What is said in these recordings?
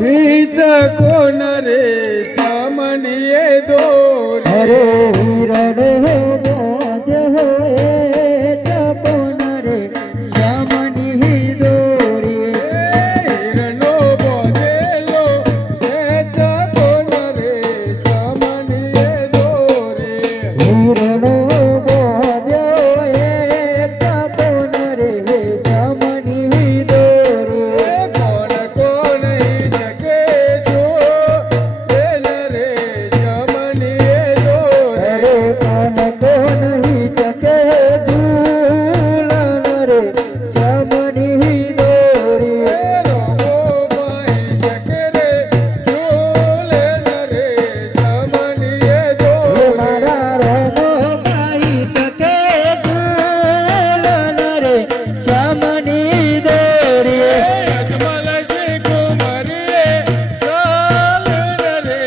हित कोण रे सामनिये दोर अरे हिरण हो बोज हो कोण रे सामनी दोरी हिरणो बोजेलो हेच कोण रे सामनिये दोरे हिरण बोज कोण रे सामनी दोरी कोण कोण जगे जो वेल रे सामनिये दोरे अरे कोण कोण हिचके झूलन रे सामनी दोरी रोमो बाई जगे रे झूले रे सामनिये दोरे मारा रमो माई तके झूलन रे सामनी दोरी अजमलजी कुमारिये चाल रे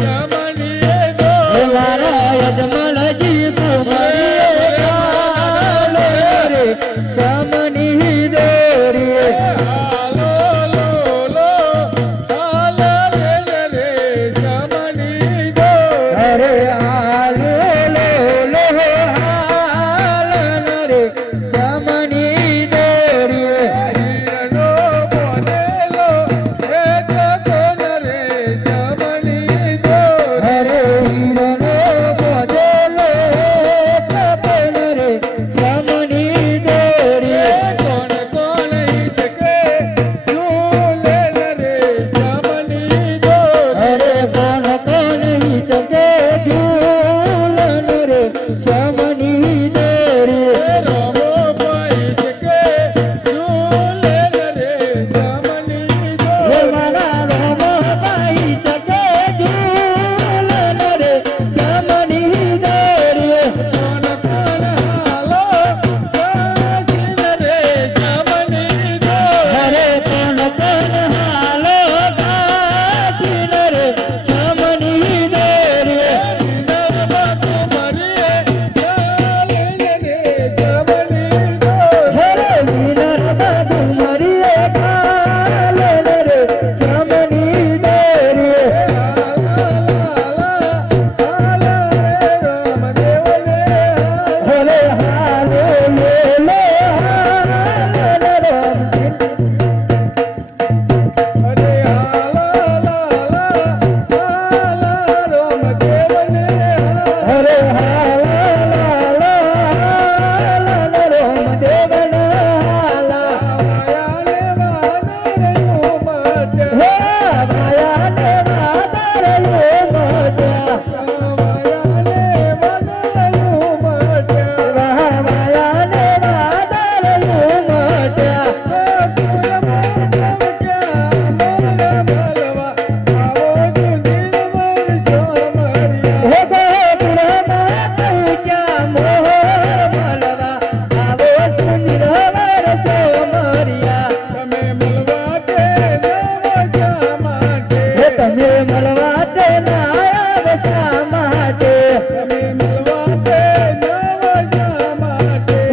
सामनिये दोरे मारा यजमलजी कुमारिये काल रे सामनी दोरी हालो लो लो चाल रे सामनिये दोरे अरे आलो लो लो हालन रे सामनी दोरी हिरणो बोलेलो हेच कोण रे सामनिये दोरे अरे हिरण बोजेलो कपन रे सामनी दोरी कोण कोण इचके झूले रे सामनिये दोरे अरे कोण कोण हिचके झूलन रे सामनी दोरी रोमो बाई जगे झूले रे सामनिये हे दोरे मला रमो बाई चके झूलन रे सामनी दोरी कोण कोण हालो काशीन रे सामनिये दोरे अरे कोण कोण हालो काशीन रे सामनी दोरी नर्मदा कुमारिये चाल रे सामनिये दोरे अरे विनर्दा कुमारिये काल रे सामनी दोरी अरे हालो लो हाल राम अरे हाला ला ला राम देवन हाला हे मायाने मादर यो मोठ्या मायाने मादर यो मोठ्या हे गोकुळ मातुच्या मोहर मलवा आवो सुंदर वर सोमरिया हे તમે મળવા તે ના આવ્યા માટે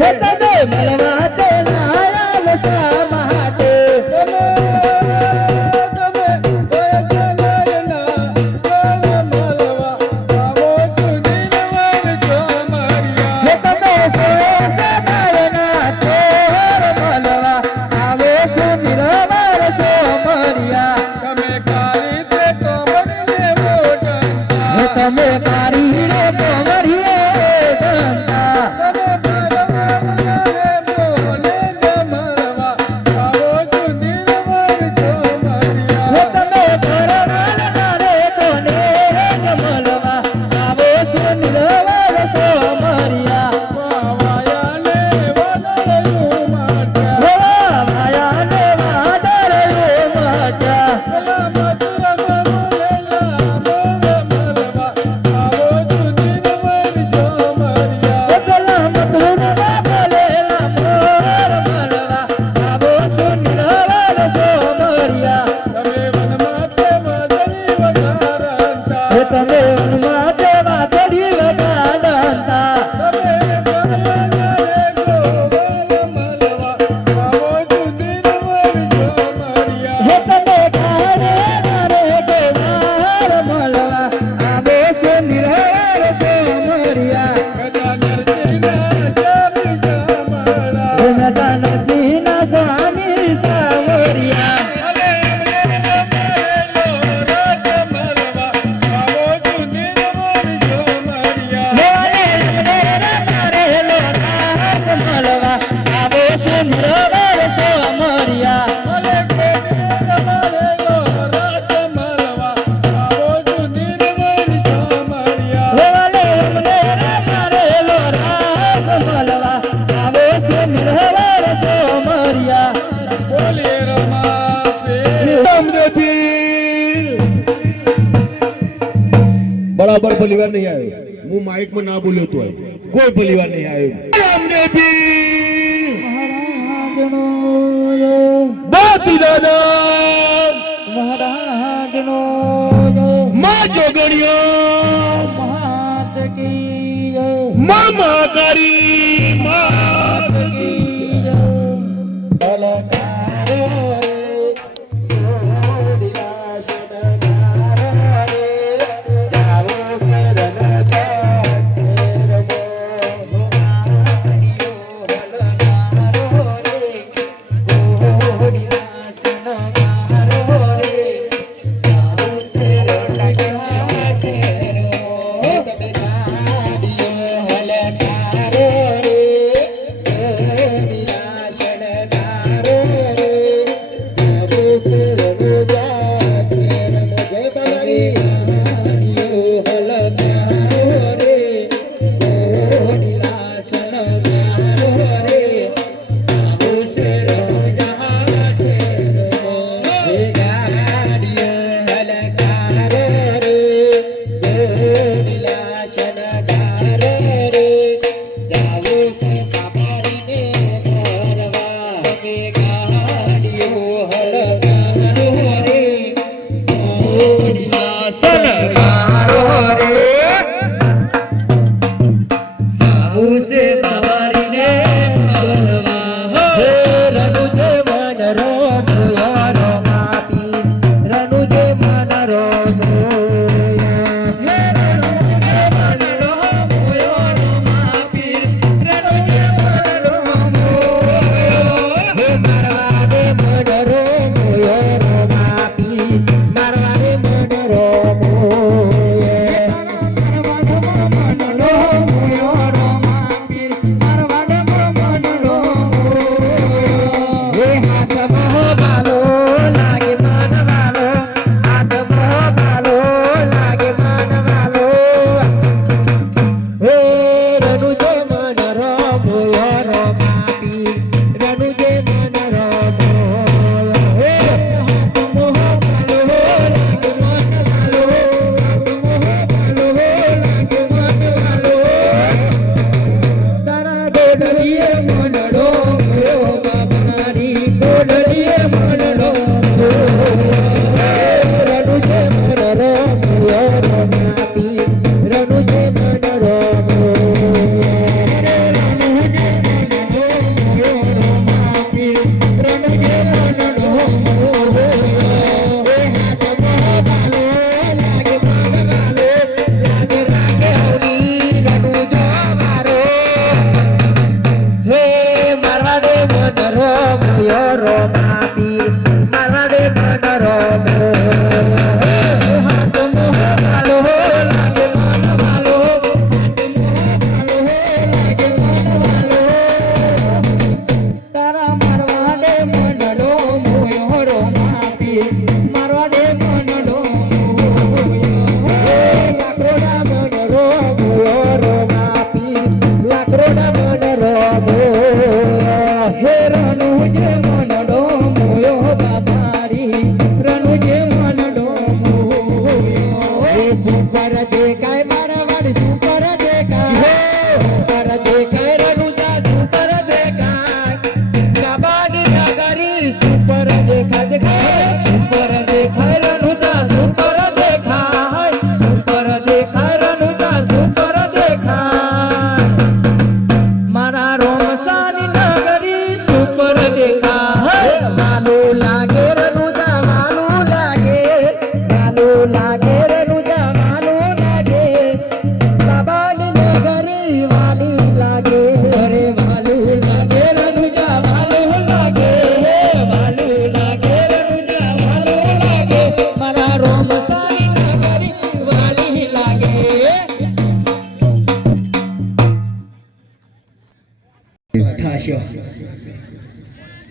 હે તમે મળવા તે ના આવ્યા માટે હે તમે સદાયના તોર મળવા આવો સુંદર વાર સોમરિયા હે તમે તારી રે કોમરિયે ગંગા હે તમે પરમાનના રે કોને રે મળવા આવો સુંદર વાર સોમરિયા હો માયાને વાદર યો માટા પેલા મધુર બોલેલા મોર મળવા આવો સુંદર વાર સોમરિયા હે તમે વનમાં દેવા દડી વગાડતા હે તમે ઘરે બરાબર ભલીવાર નહીં આવ્યો. હું માઇકમાં ના બોલ્યો તો કોઈ ભલીવાર નહીં આવ્યો. અમને બી મહારાજનો બાતી દાદા મહારાજનો માં જોગણિયો માત કી જય માં મહાકાળી માત કી જય.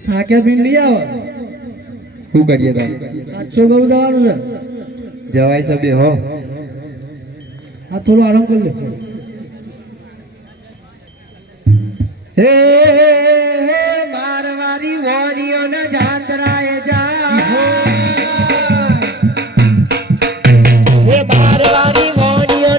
થાકે ભીંડી આવે શું કરીએ તો આછો ગયું જવાનું છે જવાય સબે હો આ થોડું આરામ કરી લે હે મારવારી વોડીઓ ને જાત્રાએ જા હે મારવારી વોડીઓ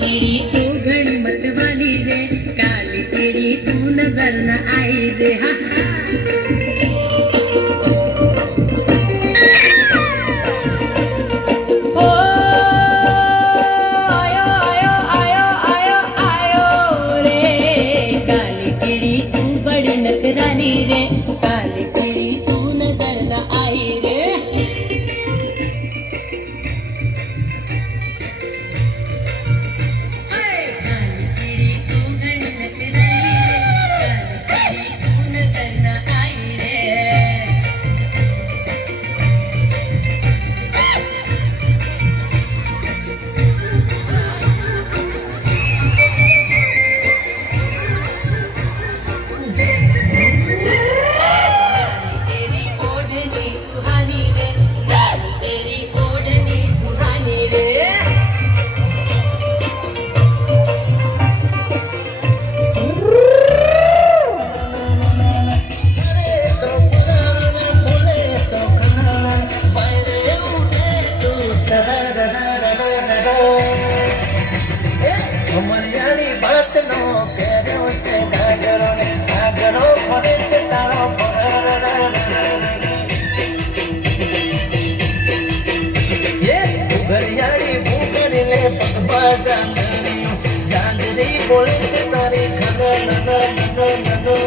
चिड़ी तू घड़ी मत वाली रे काली चिड़ी तू नजर न आई रे हा ओ आयो आयो आयो आयो आयो रे काली चिड़ी तू बड़ी नखराली रे काली चिड़ी तू नजर न आई रे काली चिड़ी तू घड़ी नजर आई रे काली चिड़ी तू नजर न आई रे तेरी ओढ़नी सुहानी रे तेरी ओढ़नी सुहानी रे બોલે છે તારી ખબર નગર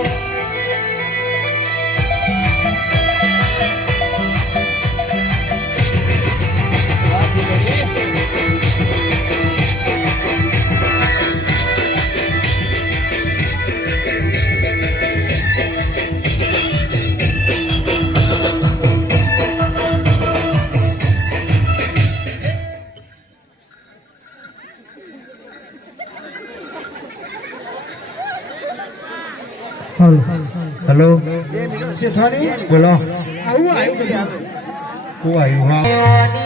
હેલો શેઠાણી બોલો આવું આવ્યું બધું હું આવ્યું હા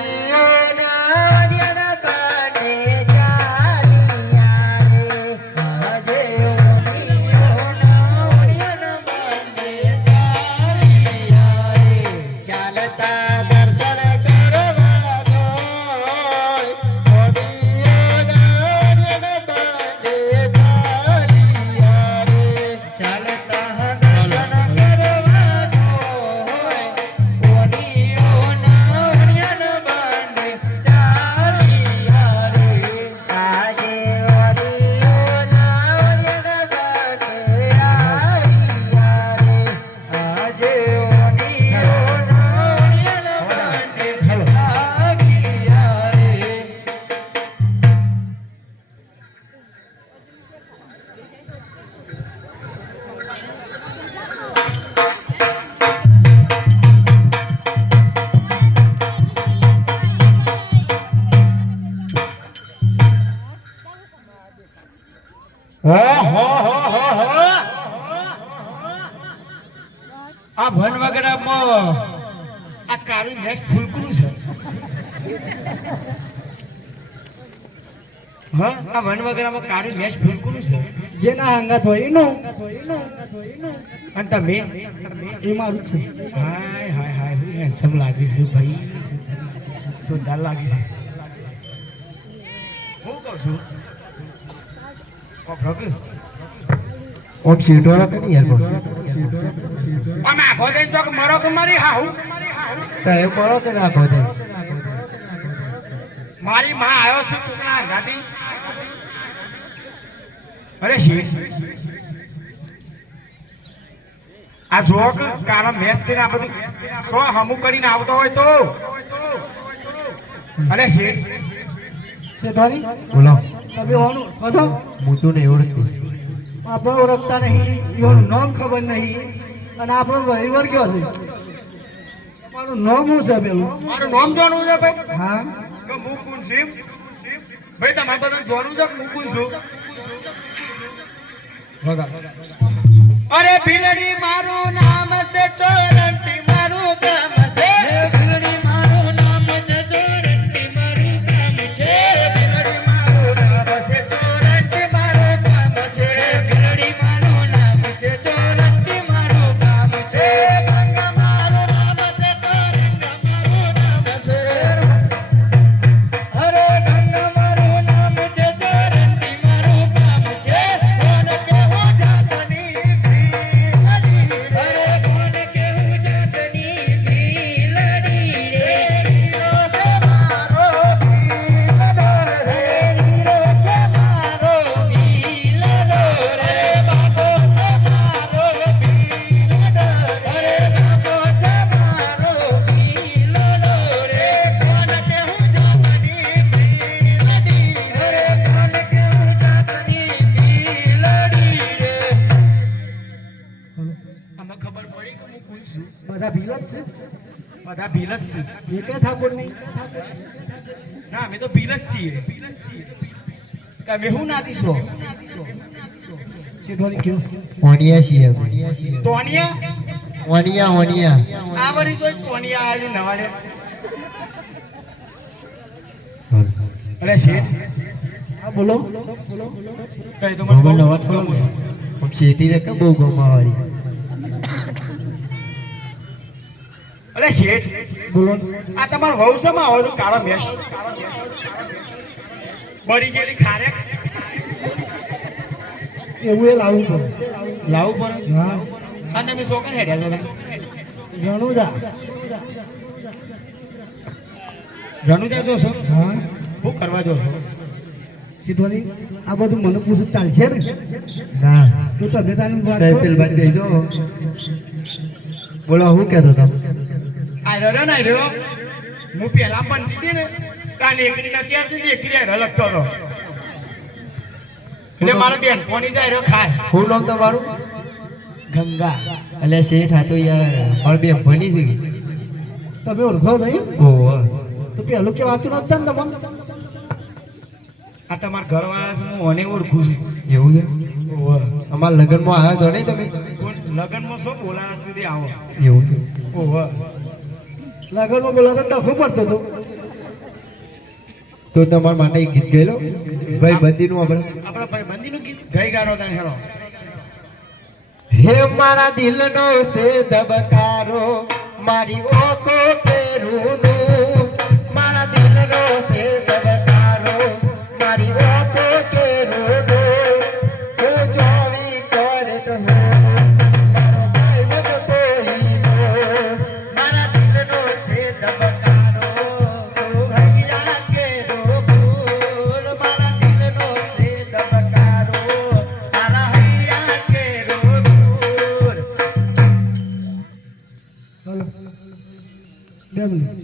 આ ભનવગડામાં આ કાળી ભેંસ ફૂલકું છે હા આ વનવગડામાં કાળી ભેંસ ફૂલકું છે જેના હંગાત હોય એનો અને તમે એ મારું છે. હાય હાય હાય હું હેન્ડસમ લાગી છે ભાઈ જોરદાર લાગી છે હું કહું છું ઓમ સીટો રાખે ને યાર અમે આખો દઈને ચોક મરો કે મારી હાહુ તો એ કરો કે ના ખોદે મારી માં આવ્યો છે ટુકડા ગાડી અરે શી આ જો કે કાળા મેસ છે ને આ બધું સો હમું કરીને આવતો હોય તો અરે શી શેઠાણી બોલો તમે ઓનું કહો હું તો નહીં ઓળખતી આપણે ઓળખતા નહીં એનું નામ ખબર નહીં અને આપણો વહીવર કયો છે તમારું નામ શું છે પેલું મારું નામ જોવાનું છે ભાઈ હા કે હું કોણ છું ભાઈ તમારે બધા જોવાનું છે હું કોણ છું અરે ભીલડી મારું નામ છે ચોરંટી મારું કામ છે ભીલડી મારું નામ છે ચોરંટી મારું કામ છે ભીલડી મારું નામ છે ચોરંટી મારું કામ છે ભીલડી મારું નામ છે ચોરંટી મારું કામ છે ગંગા મારું નામ છે તરંગા મારું નામ છે અરે ગંગા મારું નામ છે ચોરંટી બધા ભીલ જ છીએ. એકે ઠાકોર નહીં. ના અમે તો ભીલ જ છીએ. તમે શું નાતી છો? ચીઠોની કયો ઓનિયા છીએ તોનિયા ઓનિયા આ વળી શું તોનિયા આજે નવાડે? અરે શેઠ હા બોલો. કઈ તો મને મોબાઈલ બહુ અવાજ કરો. ગમો છે. આમ શેતી રે કે બહુ ગમાવાળી અરે શેઠ બોલો. આ તમારો વહુ શેમાં આવો છો? કાળો મેશ બળી ગયેલી ખારેક એવું એ લાવવું પડે. લાવવું પડે. હા અને તમે શોકન હેડ્યા હતા ઘણું જા. રણુજા જો છો? હા શું કરવા જો છો? ચીઠોની આ બધું મને પૂછું ચાલશે ને? ના તું તબિયતાની વાત કઈ કર. પેલ બાદ બેજો બોલો હું કહેતો તમે આ રહ્યો ને રહ્યો હું પેલા પણ દીધી ને કાન એકડી નથી આવતી એકડી લગતો હતો એટલે મારા બેન કોની જાય રહ્યો ખાસ હું નામ તમારું ગંગા. એટલે શેઠ આ તો યાર મારી બેન ભણી છે તમે ઓળખો નહીં ઓહો તો પેલું કે વાંચું નતા ને તમને? આ તમારા ઘરવાળા છે હું ઓને ઓળખું છું. એવું છે ઓહો. અમારા લગ્નમાં આવ્યા તો નહીં તમે પણ લગનમાં શું બોલાવા સુધી આવો? એવું છે ઓહો. લગનમાં બોલા તો ટફો પડતો હતો. તો તમારા માટે એક ગીત ગયેલો ભાઈ બંદીનું આપણે આપણા ભાઈબંધીનું ગીત ગઈ ગાનો તાને હેરો. હે મારા દિલનો છે દબકારો મારી ઓકો કેરુનું મારા દિલનો છે દબકારો મારી ઓકો કેરુનું હું જોવી કરત હો મારો ભાઈ મત કોઈ નો મારા દિલનો છે દબકારો તું હૈયા કેરુનું મારા દિલનો છે દબકારો મારા હૈયા કેરુનું ચાલો. બે મિનિટ.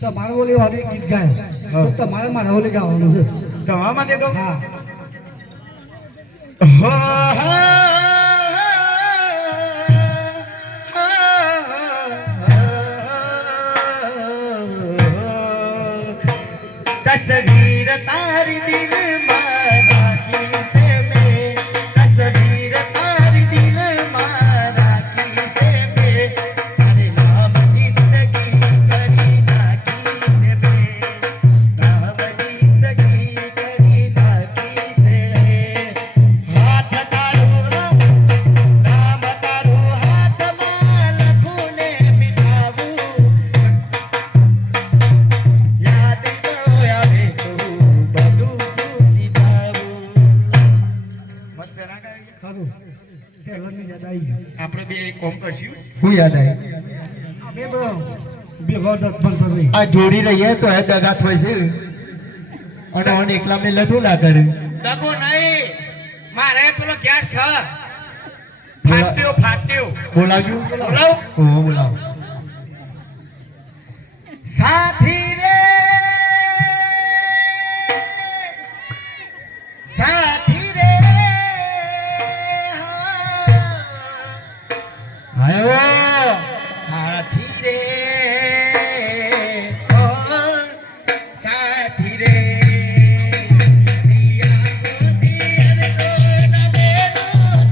તમારે ઓલી વાળી ગીત ગાય તો તમારે મારા ઓલી ગાવાનું છે. તમારા માટે કહું? હા હો, હો, તસવીર તારી દિલ માં રાખી છે મેં તસવીર તારી દિલ માં રાખી છે મેં તારે નામ જિંદગી કરી નાખી છે મેં નામ જિંદગી કરી નાખી છે હાથ તારું નામ તારું હાથમાં લખું ને મિટાવું યાદ તો આવે તું બધું ભૂલી જાવું. મસ્ત ના ગાય? ખરું પહેલાની યાદ આવી ગયું. આપણે બે એક કોમ કરશું. હું યાદ આવી બે ભેગો પણ થતો આ જોડી રહીએ તો એ દગા થાય છે અને ઓન એકલા મેં લઠું ના કરે દગો નહીં મારે પેલો ગેસ છે ફાટ્યો બોલાવજો બોલાવ. ઓહો બોલાવો સાથી રે સાથી રે આયો સાથી રે ઓ સાથી રે દિયા કો દિયર કો નમે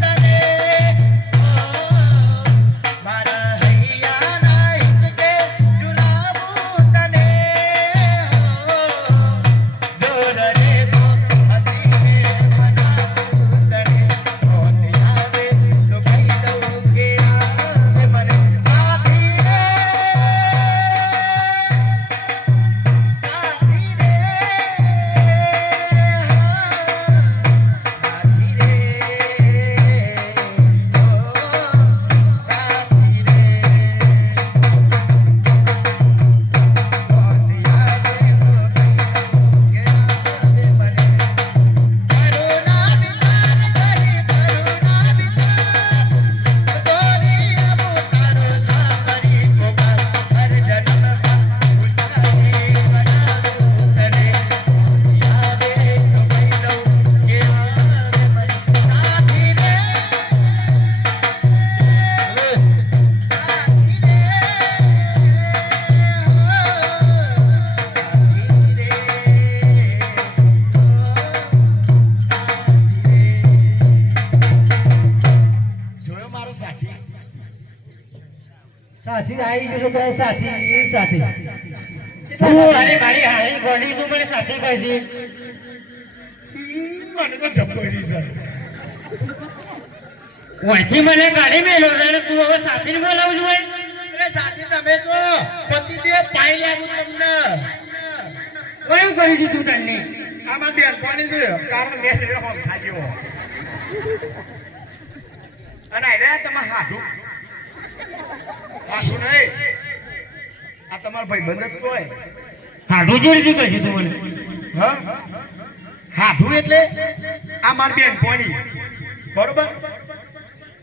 તને મારા હૈયા ના હિચકે ઝુલાવું તને સાથી આવી ગયો તો સાથી સાથી અરે મારી હારી ગોડી તું મને સાથે કહી છે મને તો જબરી સર ઓયથી મને ગાડી મેલો છે તું હવે સાથીને બોલાવું છું અરે સાથી તમે છો પતિદેવ પાઈ લાગુ તમને કયું કરી દીધું તને આમાં બેન કોની છે કારણ મેં હોમ ખાજો અને આરે તમાર હાથું હાથું નહીં આ તમારો ભાઈ બંધ જ હોય હાડું જોડી દીધું કઈ તું મને હા હાડું એટલે આ માર બેન પોણી બરોબર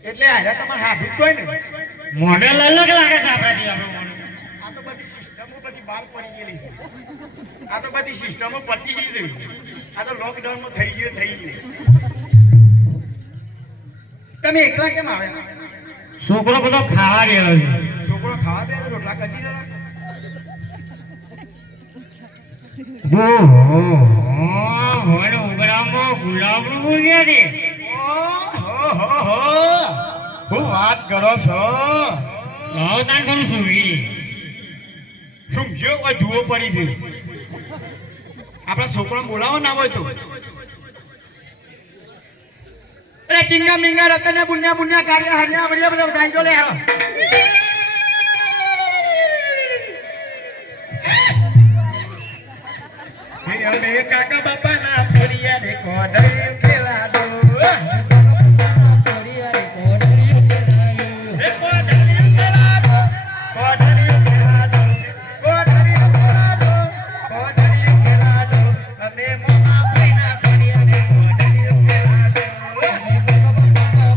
એટલે આયા તમાર હાડું જ હોય ને મોડેલ અલગ લાગે છે આપણાથી આપણો આ તો બધી સિસ્ટમો બધી બહાર પડી ગયેલી છે આ તો બધી સિસ્ટમો પતી ગઈ છે આ તો લોકડાઉન માં થઈ ગયું તમે એકલા કેમ આવ્યા છોકરો બધો ખાવા ગયો છોકરો ખાવા દે રોટલા કરી દીધા હું વાત કરો છો સમજો જુઓ પડી છે આપડા છોકરા બોલાવો ના હોય તો અરે ચિંગા મિંગા રતન બુન્યા બુન્યા કાર્ય હરિયા વરિયા બધા બધાઈ જો લે કાકા બાપા ના ફરિયા રે કોડરી ખેલા દો ફરિયા રે કોડરી ખેલા દો કોડરી ખેલા દો કોડરી ખેલા દો કોડરી ખેલા દો અને મોના ભાઈના ફરિયા રે કોડરી ખેલા દો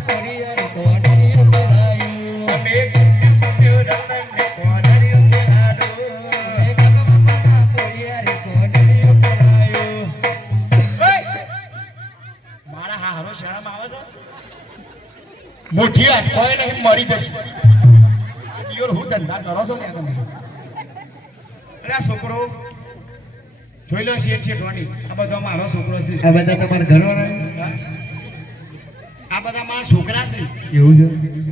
ફરિયા રે કોડરી ખેલાયો અમે કુટ્યો રતન ને કોડરી ખેલા દો ફરિયા રે કોડરી મોટી અટકોય નહીં મરી જશે દિયોર હું ધંધા કરો છો ને તમે અરે આ છોકરો જોઈ લો શેઠ છે ધોની આ બધો મારો છોકરો છે આ બધા તમારા ઘરવાળા આ બધા મારા છોકરા છે એવું છે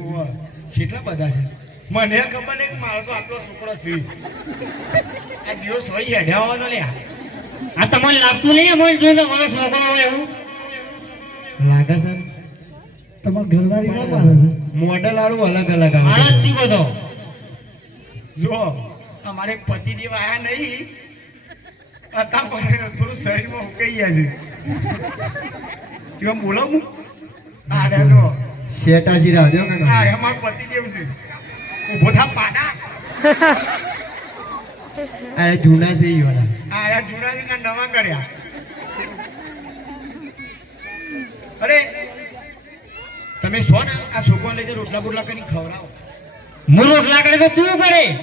ઓહ, કેટલા બધા છે મને ખબર નહીં કે મારો તો આટલો છોકરો છે આ દિવસ હોય હેડ્યાવાનો લે આ તમને લાગતું નહીં મને જોઈને મારો છોકરો હોય એવું લાગે છે તમારા ઘરવાળી ના મારે છે મોડેલ વાળું અલગ અલગ આવે મારા જ શી બધો જો અમારે પતિદેવ આયા નહીં અત્યારે થોડું શરીરમાં ઉકાઈ ગયા છે જો બોલાવું આરે જો શેટાજી રાધ્યો કે આ અમાર પતિદેવ છે ઉભો થા પાડા અરે જૂના છે ઈ વાળા આ જૂના છે ને નવા કર્યા અરે તમે છો ને આ છોકરો લઈને રોટલા બોટલા કરીને ખવડાવો હું રોટલા કરે તો તું કરે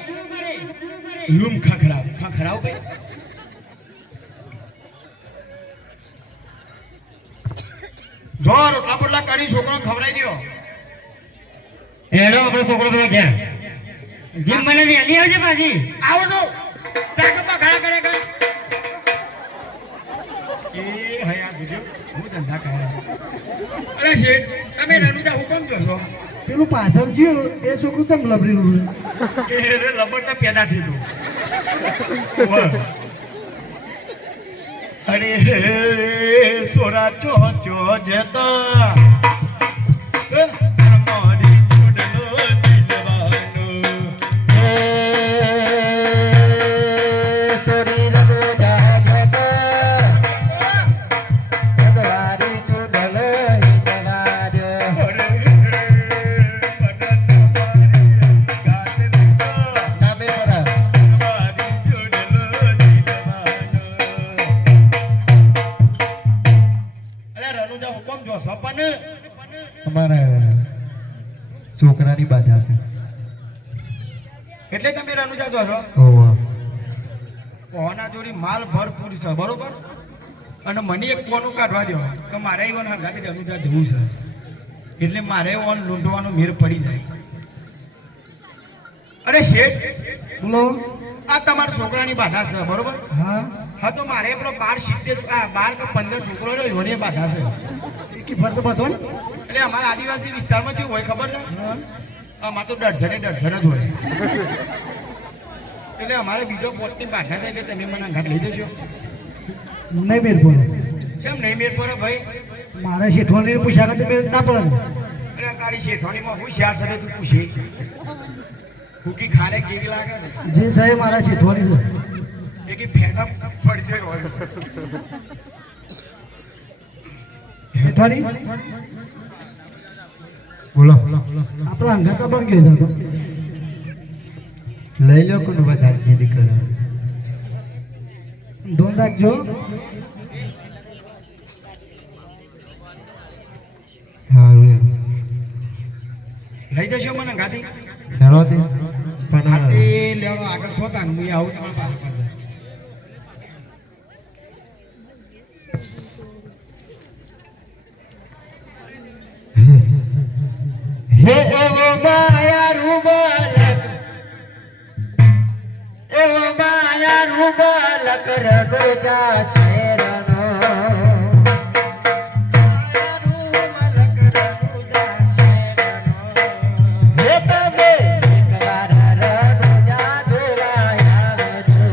લૂમ ખખડાવ ખખડાવ ભાઈ જો રોટલા બોટલા કરી છોકરો ખવડાવી દો એનો આપણો છોકરો બધો ક્યાં જીમ મને વેલી આવજે પાછી આવો છો તાકપા ખડા કરે કર એ હયા ગુજો હું ધંધા કરે અરે શેઠ તમે રનુજા હુકમ જોશો પેલું પાછળ ગયું એ છોકરું તમ લબરેલું એ રે લબર તો પેદા થયું અરે સોરા ચો ચો જતા મારી છોડનો દિલવાનો સોરી રગો જાગત તમારી ચૂડલ હિતનાર નામે પરા અમારા છોકરાની બાધા છે એટલે તમે રનુજા જો છો ઓહો કોના જોડી માલ ભરપૂર છે બરોબર અને મને એક કોનું કાઢવા દો કે મારે ઈવન હંગાથી રનુજા જવું છે એટલે મારે ઓન લૂંટવાનો મેર પડી જાય અરે શેઠ બોલો આ તમારા છોકરાની બાધા છે બરોબર હા હા તો મારે પેલો 12 કે 15 છોકરો રહ્યો એની બાધા છે એકી ફરતો બધો ને એટલે અમારા આદિવાસી વિસ્તારમાં કેવું હોય ખબર છે હા આમાં તો ડરઝને ડરઝન જ હોય એટલે અમારે બીજો પોતની બાધા છે એટલે તમે મને ઘાટ લઈ જશો નહીં મેર પડે કેમ નહીં મેર પડે ભાઈ મારે શેઠવાની પૂછ્યા તો મેર ના પડે એટલે તારી શેઠવાણીમાં હું શિયાળ સાથે તું પૂછી કુકી ખારે કેવી લાગે ને જે સાહેબ મારા શેઠવાની છે એ કે ફેંકા પડતી હોય શેઠવાની બોલો આપણા અંગત પણ કે જતો લઈ લો કોણ વધારે જીદ કરે ધોન રાખજો સારું એમ લઈ જશો મને ગાડી હેલો તે પણ ગાડી લેવાનો આગળ થોતા ને હું આવું તમારા પાસે હે એવો માયા રૂમાલક એવો માયા રૂમાલક રડોજા શેરનો હે તમે એકવાર રડોજા જોવાયા વજો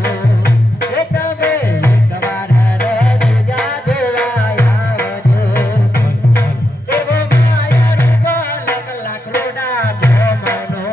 હે તમે એકવાર રડોજા જોવાયા વજો એવો માયા રૂમાલક લાકડોડા ધોમનો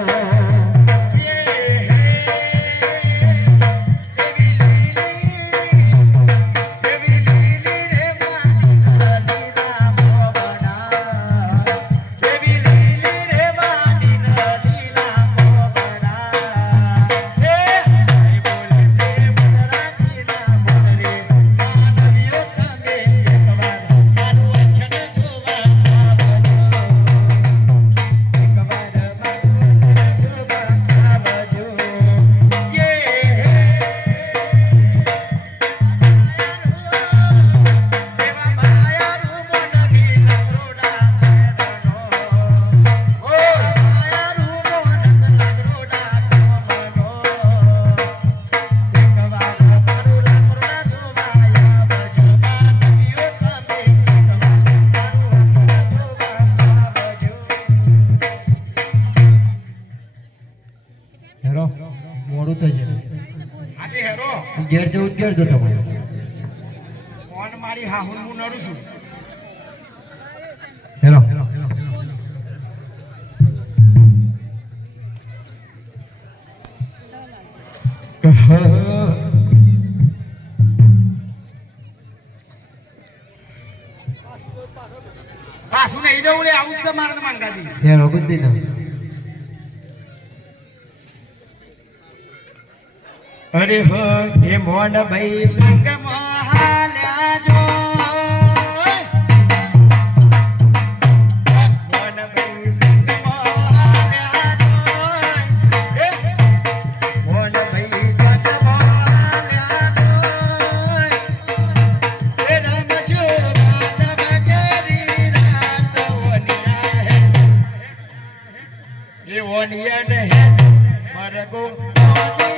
હેરો મોડું થઈ જાય આજે હેરો ઘેર જવું ઘેર જો તમારે ફોન મારી હા હું નડું છું હેલો પાછું નહીં દઉં લે આવું જ તમારે માંગાતી હેરો ગુદ્દી ના અરે હો એ મોન ભાઈ સંગ મહાલ્યા જો મોન ભાઈ સંગ મહાલ્યા જો મોન ભાઈ સંગ મહાલ્યા જો એ રામ જો રામ કરી રાત ઓનિયા હે એ ઓનિયા ને હે મરગો હે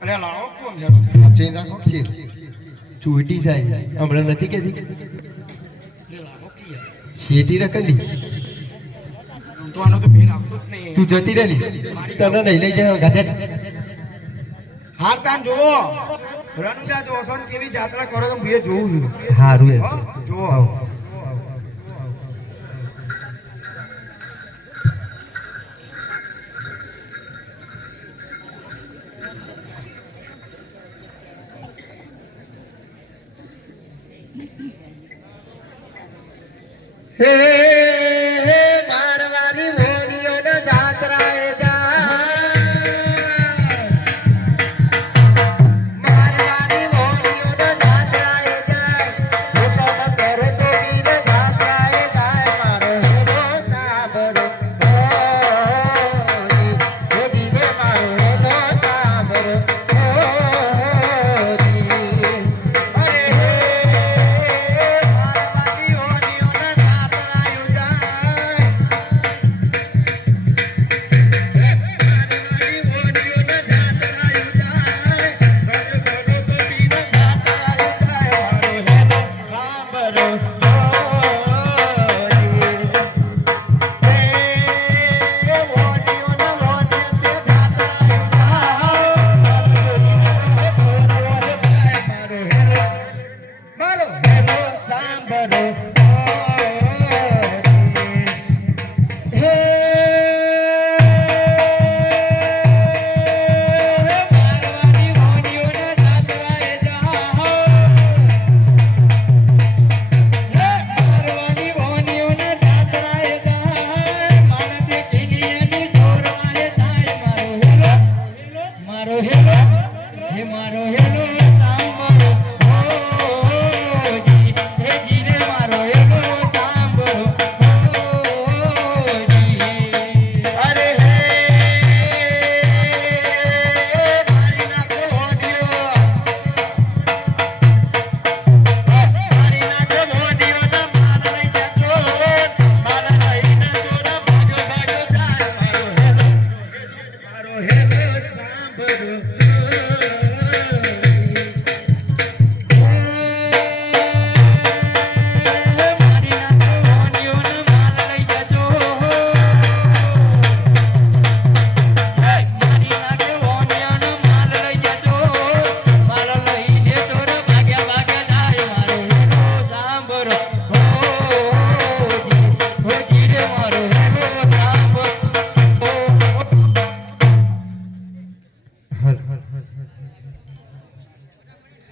અરે લાવો કોણ જણો ચેન રાખો છે ચૂંટી જાય હમણાં નથી કેતી શેટી રખડી તો આનો તો ભેર આવતો જ નહીં તું જતી રહેલી તને લઈ લઈ જાય ગાધે હાર તાન જોવો રણુજા જો અસન જેવી જાત્રા કરો તો બે જોઉં છું હારું એમ હો જોવો હે મારવાડી મોનીઓના જાત્રાએ મારવાડી મોનીઓના જાત્રાએ જાય હુકમ કરે તો બીને જાત્રાએ જાય મારો હેલો સાબરો હે બીને મારો હેલો સાબરો અરે હે મારવાડી મોનીઓના જાત્રાએ જાય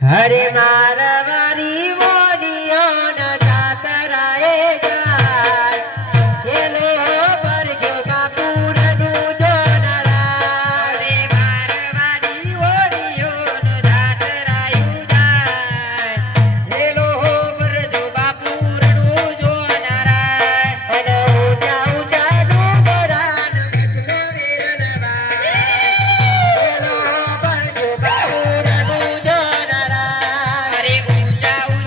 હરે મારવાડી મોડિયોના જાતરાએ જાય એલો ભરજો બાપુરનું જોનરા રે મારવાડી મોડિયોના જાતરાએ જાય એલો ભરજો બાપુરનું જોનરા અને ઊંચા ઊંચા ડુંગરાન વચલો વેરનવા એલો ભરજો બાપુરનું જોનરા અરે ઊંચા ઊંચા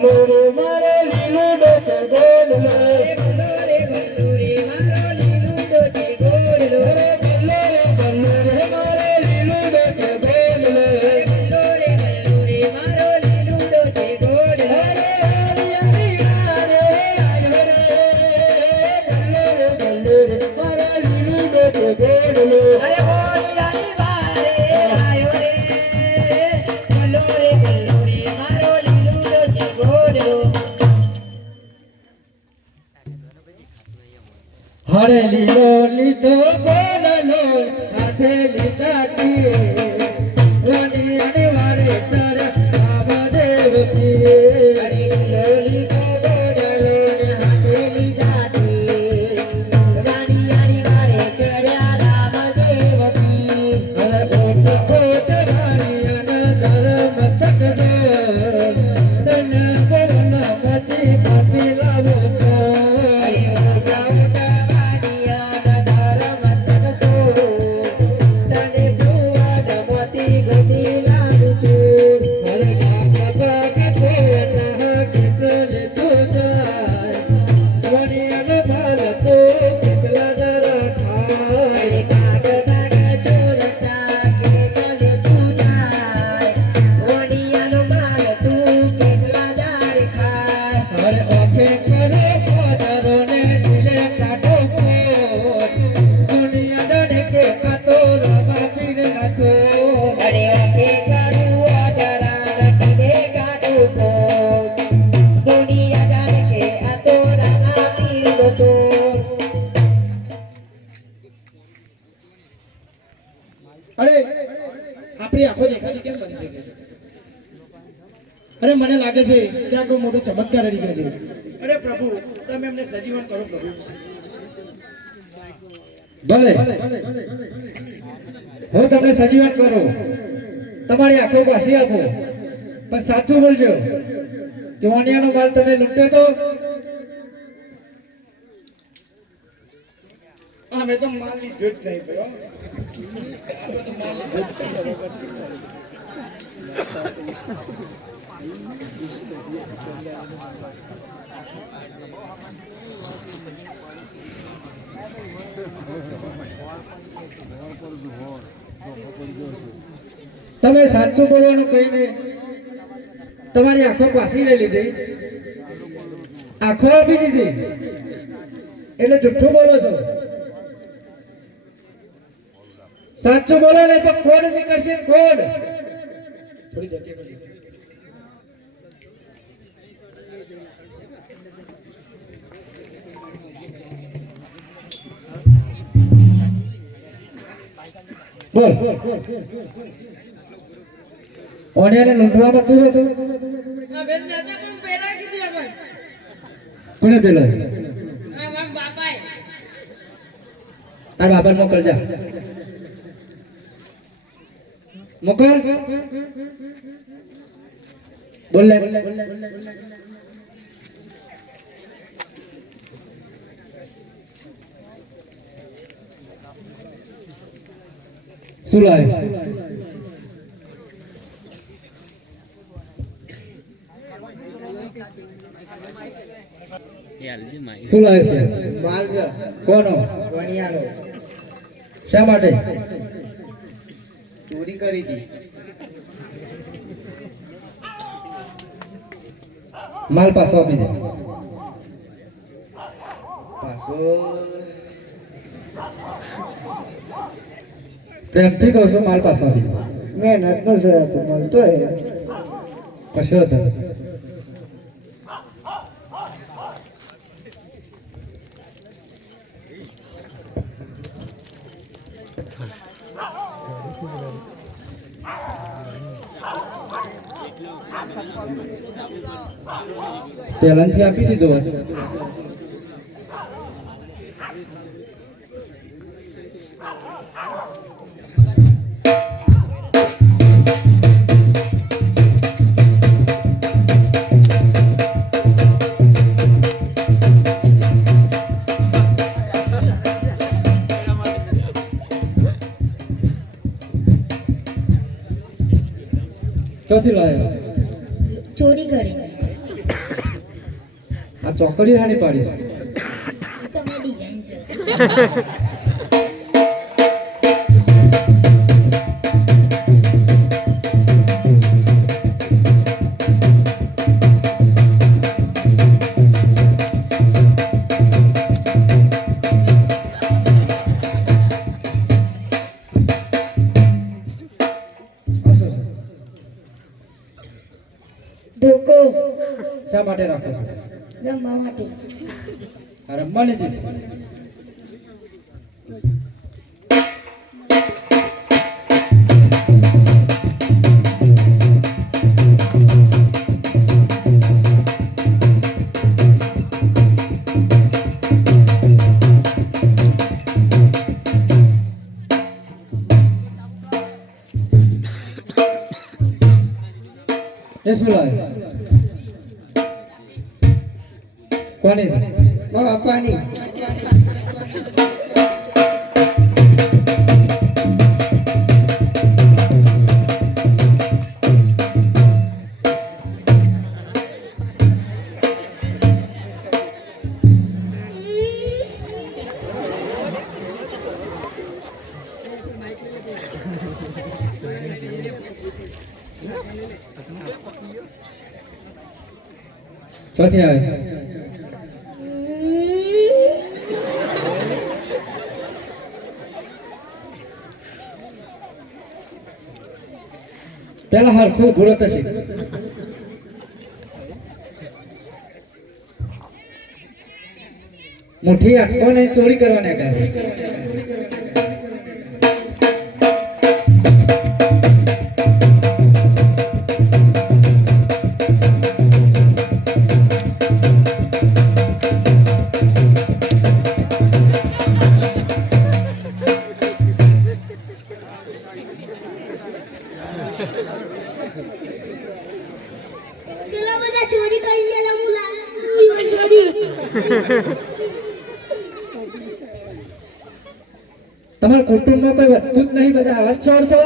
ગલ્લો રે મારો લીલો ડોકે ગોડલો ગલ્લો રે મારો લીલું ડોકે ગોળલો ગલ્લો રે મારો લીલો ડોકે ગોડલો ગલ્લો રે મારો લીલું ડોકે ગોળલો અરે બોલિયાની વારે આયો રે ગલ્લો રે મારો લીલું ડોકે ગોળલો હરે લીલો લીધો બોલલો હાથે લીધાટી વણી અનિવારે ચર રામદેવકી અરે લોલી કો ગોળલો ને હાથે લીધાતી રાણીયાની વારે ચડ્યા રામદેવકી હરે ઓટ ઓટ રાણીયાના ધર્મ તક તન પવન પતિ પતિ લાવો અરે ઓટા ઓટા વાડિયાના ધર્મ તકસો તને ભુવન મોતી ગતિ લાગુ છું હરે કાકા કે કોના કેટલે તો જાય વણિયાનો ભારતો કેટલા દરા ખાય અરે કાગ કાગ ચોરતા કેટલે પૂજાય ઓડિયાનો માલ તું કેટલા દાર ખાય હરે ઓખે કરે પોદરો ને દિલે કાઢો કોટ દુનિયા ડરે કે કાતો રવા પીર નાચો અરે ઓકે કરું ઓડરા રખીને કાઢું કોટ દુનિયા જાણે કે આ તો રામા પીરનો તો અરે આપણી આંખો દેખાતી કેમ બંધ થઈ ગઈ છે? અરે મને લાગે છે ત્યાં કોઈ મોટો ચમત્કાર આવી ગયો છે. અરે પ્રભુ તમે એમને સજીવન કરો પ્રભુ. ભલે હું તમને સજીવન કરું, તમારી આંખો પાછી આપો, પણ સાચું બોલજો કે વાણિયાનો માલ તમે લૂંટ્યો તો? અમે તો માલ લીધો જ નહીં ભાઈ. તમે સાચું બોલવાનું કહીને તમારી આંખો પાછી લઈ લીધી, આંખો આપી દીધી, એટલે જુઠ્ઠું બોલો છો. સાચું બોલો ને તો કોડ નીકળશે, કોડ. થોડી જગ્યા કરી. બોલ ઓણિયાને લૂંટવામાં તું હતો? કોને પેલો? તારા બાપા મોકલ જા, મોકલ. બોલ લે. શું લાવે? શું લાવે છે? કોનો? શા માટે? ચોરી કરી હતી. માલ પાછો આપી દે. પ્રેમથી કહું છું, માલ પાછો આપી દે. મહેનત નો છે તો મળતો હે. કશો હતો? પહેલાથી આપી દીધો હતો. ક્યાંથી લાવ્યા? ચોરી કરી. આ ચોકડી હાની પાડી છે તમે ડિઝાઇન છે ધોકો શા માટે રાખો છો રમવા માટે આ રમવાની ચીજ છે. એ શું લાગે કોની છે? મારા પપ્પાની ચોથી આવે પેલા હરખું બોલત હશે મુઠ્ઠી આખો નહીં ચોરી કરવાને કહે પેલા બધા ચોરી કરી ગયેલા મુલા ચોરી તમારા કુટુંબમાં કોઈ વધતું જ નહીં બધા આવા જ ચોર છો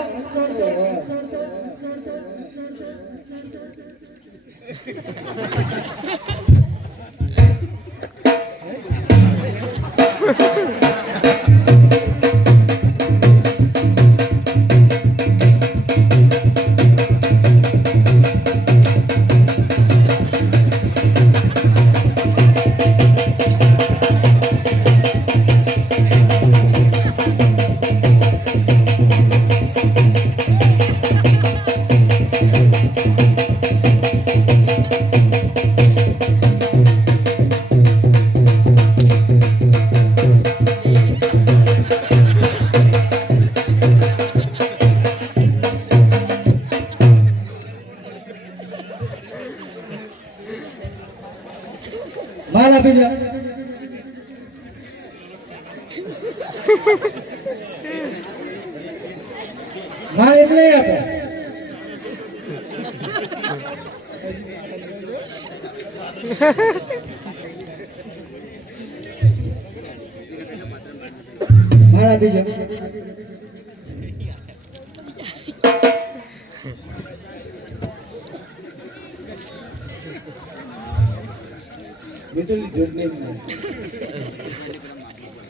માલ આપી દો માલ એટલે આપો માલ આપી દો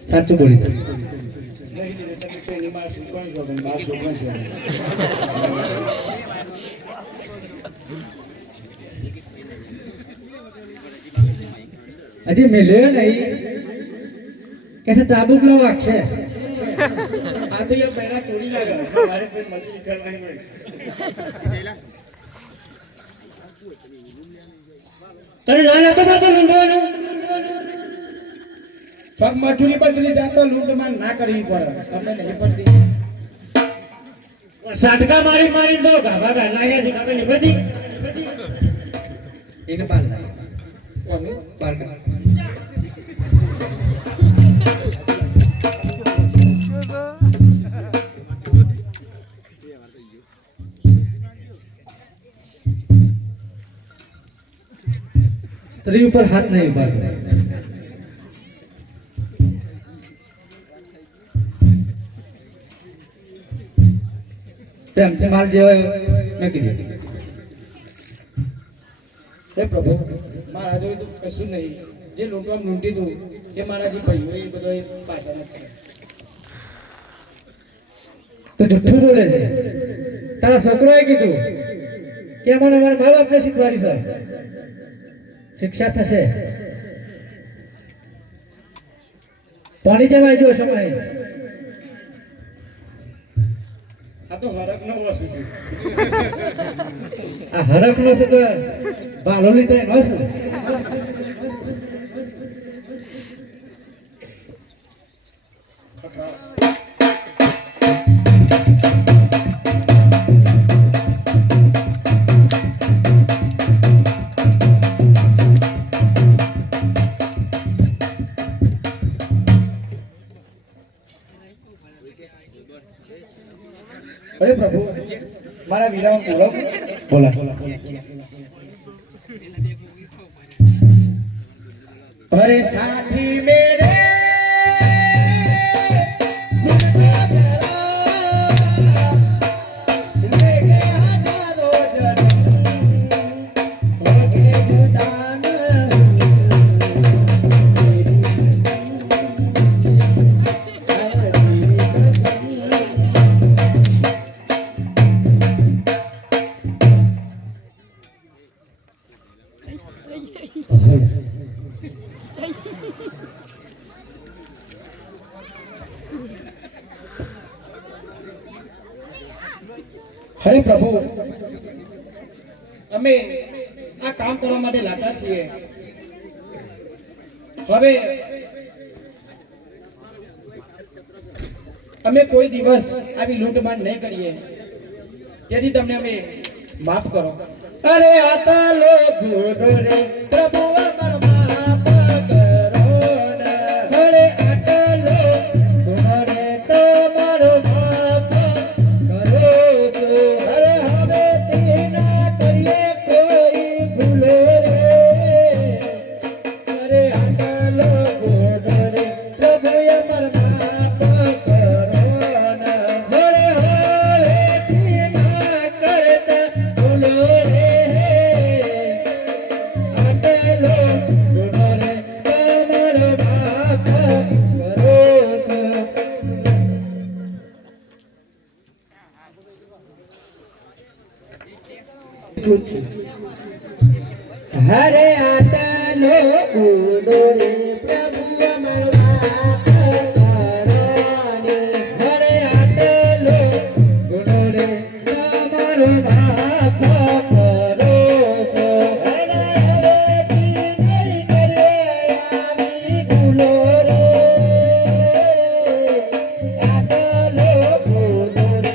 સાચું બોલી હજી મેલ્યો નહીં कैसे चाबुक लो अक्षय આ તો યાર પહેલા ચોરી લાગે મારે કોઈ મજૂરી કરવાની હોય તને ના તો નતો લૂંટવાનો પગ મજૂરી બજરી જાતો લૂંટમાં ના કરવી પડે તમને નહીં પડતી સાટકા મારી મારી દો ગાભા ગા લાગે છે તમે નહીં બધી એને પાલ ના કોની પાલ કા स्त्री ऊपर हाथ नहीं उठाते તેમ તે માલ જેવો મેં કીધું હે પ્રભુ મારા જોઈ તો કશું નહીં જે લૂંટવામાં લૂંટી તું એ મારા જે ભાઈઓ એ બધો એ પાછા નથી તો જુઠ્ઠું બોલે છે તારા છોકરાએ કીધું કે મને મારા મા બાપને શીખવાડી છે શિક્ષા થશે પાણી જમાઈ ગયો સમય આ તો હરકનો વસ્તુ છે આ હરકનો છે તો બાલોલી તો એનો છે અરે પ્રભુ મારા વીરામાં પૂરો બોલા અરે સાથી મેરે હરે પ્રભુ અમે આ કામ કરવા માટે લાચાર છીએ હવે અમે કોઈ દિવસ આવી લૂંટમાર નહીં કરીએ તેથી તમને અમે માફ કરો અરે આતા લોકો રે પ્રભુ અમારો માફ કરો ને અરે આતા લોકો રે તમારો માફ કરો છો અરે હવે તેના કરીએ કોઈ ભૂલો રે અરે આતા લોકો રે પ્રભુ અમારો માફ કરો ને અરે હવે તેના કરતા ભૂલો રે આટલો ગુનો રે તમારો માફ કરો છો હરે આટલો ગુનો રે પ્રભુ અમારો માફ કરો ને હરે આટલો ગુનો રે તમારો માફ કરો છો હરે હવેથી નહીં કરીએ આવી ભૂલો રે આટલો ગુનો રે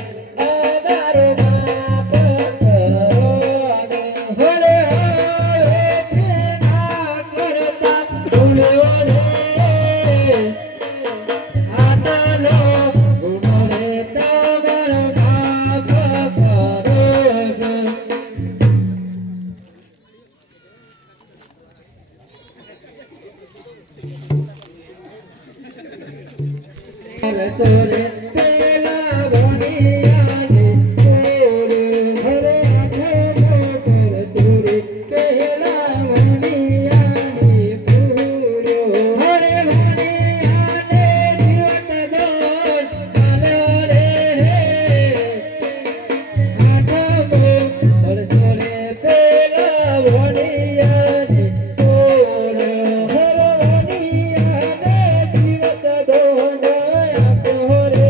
તમારો માફ કરો ને હરે હવેથી ના કરતા ભૂલો રે આટલો ગુનો રે તમારો માફ કરો છો તોરે પેલા વણિયાને તોરે હરે આખો મોટર તોરે પેલા વણિયાને પૂરો હરે વણિયાને જીવત દોડ હાલો રે આખો મોટર તોરે પેલા વણિયાને તોરે હરે વણિયાને જીવત દોડ આખો રે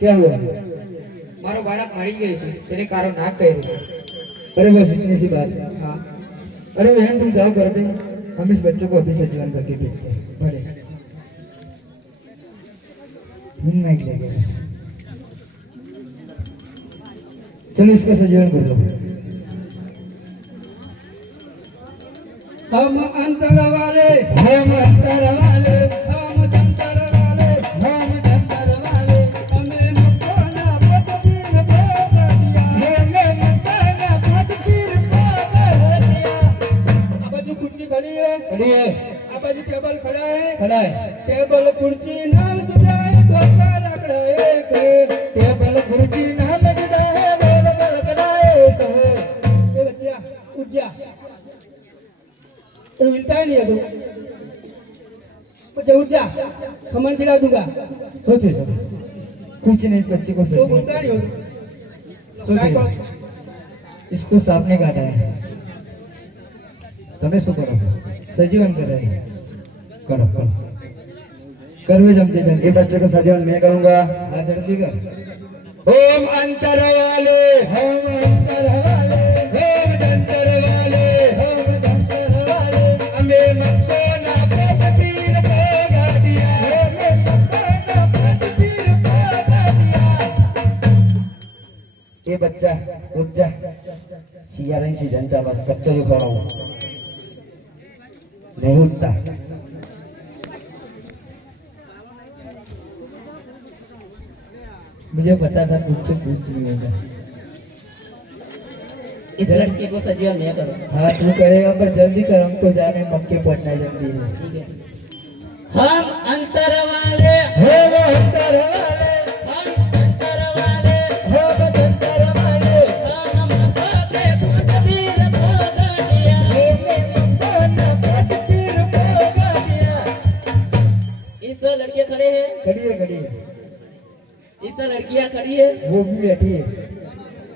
क्या हुआ? मारो बालक मारी गई थी, तेरे कारण नाक कह रही। अरे बस इतनी सी बात है। हाँ अरे बहन तुम जाओ कर दे, हम इस बच्चों को अभी से जीवन करके देखते हैं। भले नाइट लगेगा, चलो इसका सजीवन कर लो। हम अंतर वाले, हम अंतर वाले, हम अंतर वाले, हम अंतर वाले, हमें मकाना पतवीर भोग दिया, हमें मकाना पतवीर भोग दिया। अब जो कुर्सी खड़ी है, अब जो टेबल खड़ा है, टेबल कुर्सी नाम जुदा है, दो साल लकड़ा एक है। टेबल कुर्सी नाम जुदा है, दो लकड़ा एक है। ये बच्चा उठ जा, तो मिलता है नहीं है तू, उठ जा, खमन खिला दूंगा। सोचे कुछ नहीं, बच्चे को तो बोलता नहीं हो, इसको सांप ने काटा है। તમે શું કરો? સજીવન કરે કરો કરો કરવે જમતી જન। ये बच्चे को सजीवन मैं करूंगा। हाँ जल्दी कर। ओम अंतर वाले, हम अंतर वाले, ओम जंतर वाले, हम जंतर वाले, हमें मक्को ना पतवीर भोगा दिया, हमें मक्को ना पतवीर भोगा दिया। ये बच्चा उठ जा, सियारे से जनता बात कच्चो जो खड़ा हूँ नहीं उठता। मुझे पता था मुझसे कुछ नहीं होगा। इस लड़के को सजीवन नहीं करो। हाँ तू करेगा पर जल्दी कर, हमको जाने मक्के पहुंचना है जल्दी है। ठीक है। हम अंतर वाले, हम अंतर वाले, हम अंतर वाले, हम अंतर वाले, हम मक्के पतवीर भोग दिया, हमें मक्का पतवीर भोगा दिया। इस तो लड़के खड़े हैं, खड़ी है, इस तो लड़कियां खड़ी है। वो भी बैठी है।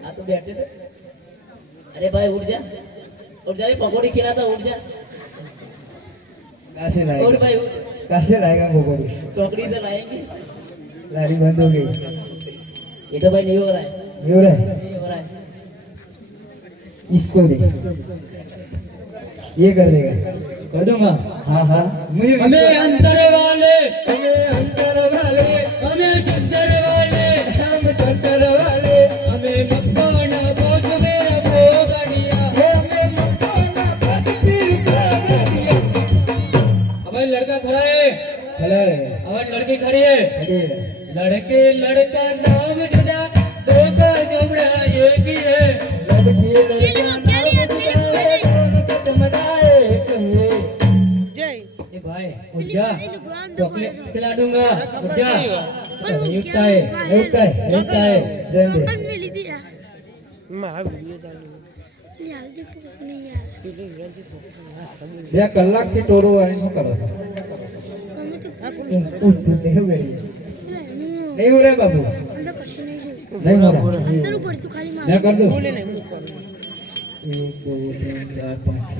हाँ तो बैठे थे। अरे भाई उठ जा, उठ जा, पकौड़ी खिलाता, उठ जा। कैसे और लाएगा? भाई उठ, कैसे लाएगा वो गोली? चौकड़ी से लाएंगे। लारी बंद हो गई। ये तो भाई नहीं हो रहा है, ये हो रहा है, नहीं हो रहा है। इसको दे, ये कर देगा, कर दूंगा। हाँ हाँ मुझे हमें अंतर वाले, हमें अंतर वाले, हमें जंतर वाले, हम जंतर वाले, हमें मक्काना बोझ मेरा भोगा दिया, हमें मक्काना पतवीर भोगा दिया। हमारे लड़का खड़ा है, हमारी लड़की खड़ी है। लड़के लड़का नाम जुदा, दो का जमड़ा एक ही है। लड़की लड़का नाम जुदा, दोनों का जमड़ा एक है। ए भाई उठ जा, चॉकलेट खिला दूंगा, उठ जा। नहीं उठता है, नहीं उठता है, नहीं उठता है, रहने दे। या कलाक की टोरो है, શું કરો? ઉઠ નહીં ઉડી, नहीं हो रहा बाबू, नहीं हो रहा। मैं कर दूं? 1 2 3 4 5,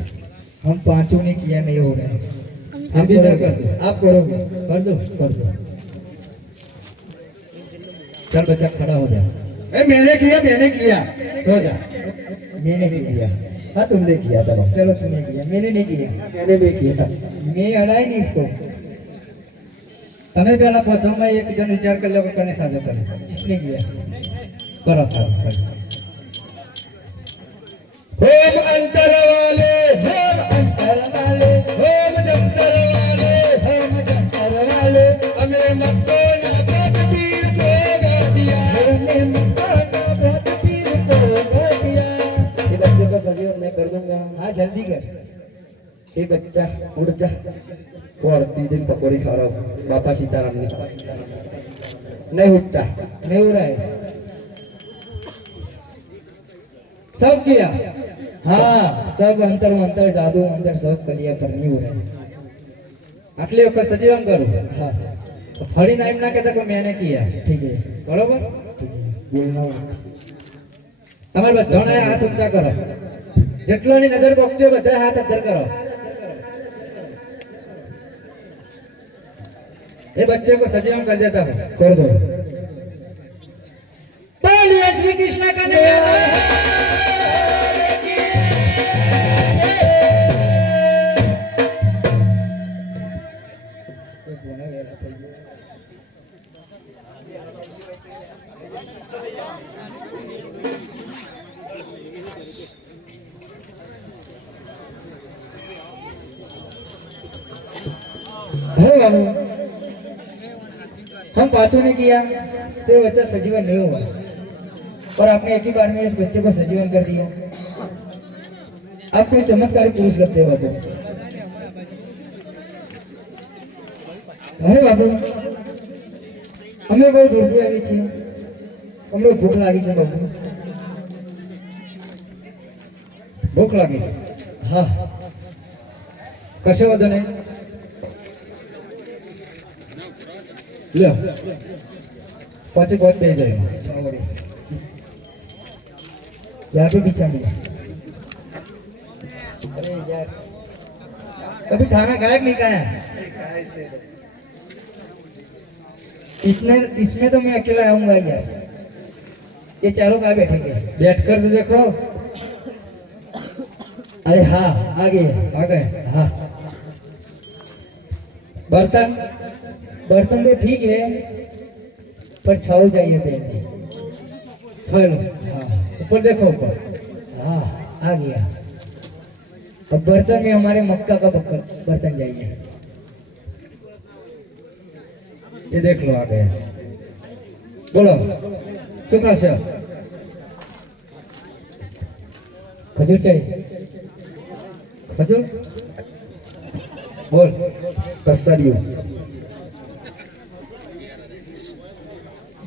हम पांचों ने किया, नहीं हो रहा है। आप भी कर दो, आप करोगे? कर दो, कर दो। चल बच्चा खड़ा हो जा। मैंने किया, सो जा। मैंने नहीं किया। हाँ तुमने किया, चलो चलो तुमने किया, मैंने नहीं किया। मैंने नहीं किया, मैं अड़ाई नहीं इसको। તમે પહેલા પૂછો, मैं एक जन विचार कर लो कि कने साझा करे, इसने किया। करो साझा करो। होम अंतर वाले, होम अंतर वाले, होम जंतर वाले, होम जंतर वाले, हमें मक्को ना पतवीर भोगा दिया, हमें मक्को ना पतवीर भोगा दिया। ये बच्चे को सजीवन मैं कर दूंगा। हाँ जल्दी कर। ये बच्चा उठ जा, और 3 दिन पकौड़ी खा रहा हूँ बापा सीताराम ने। नहीं उठता, नहीं हो रहा है। सब किया, हाँ सब अंतर मंतर जादू अंतर सब कर लिया, पर नहीं हो रहा है। आटली वक्त सजीवन करो। हाँ तो फरी नाम ना कहता को मैंने किया, ठीक है बरोबर? बोलना તમારે બધાને હાથ ઊંચા કરો, જેટલોની નજર પકડ્યો બધા હાથ અંદર કરો। ये बच्चे को सजीवन कर देता है, कर दो। શ્રી કૃષ્ણ કનૈયા अरे बाबू हम बातों ने किया तो ये बच्चा सजीवन नहीं हुआ और आपने एक ही बार में इस बच्चे को सजीवन कर दिया। आप कोई चमत्कारी पुरुष लगते हो बाबू। अरे बाबू हमें बहुत दूर आई थी, हम लोग भूख लगी थी बाबू। भूख लगी हाँ कशो वांधो नहीं लो पति बहुत दे जाएगा यहाँ पे पीछा मिला। अरे यार कभी खाना खाया कि नहीं खाया? इसमें तो मैं अकेला आऊंगा यार। ये चारों कहाँ बैठेंगे? बैठ कर तो देखो। अरे हाँ आ गए हाँ। बर्तन बर्तन तो ठीक है पर छाव चाहिए पहले। चलो हाँ ऊपर देखो ऊपर हाँ आ गया। अब बर्तन में हमारे मक्का का बर्तन चाहिए। ये देख लो आ गया। बोलो सुखा से खजूर चाहिए खजूर बोल कस्सारियो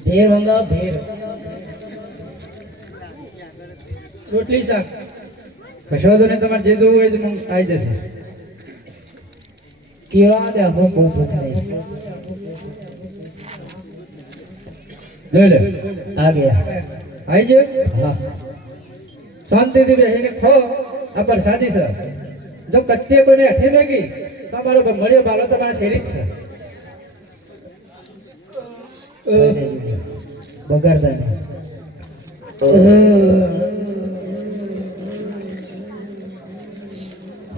भेर होगा भेर रोटली શાક કશો ને તમારે જે જોવું હોય તો આવી જશે કેવા દે આપણો બહુ ભૂખ નહીં ले आ गया आई जो हाँ शांति थी बेसीने खो आ प्रसादी से जो कच्चे को ने हठी लगी તમારો મળ્યો બાલો તમારા શેરી જ છે બગાડતા નહીં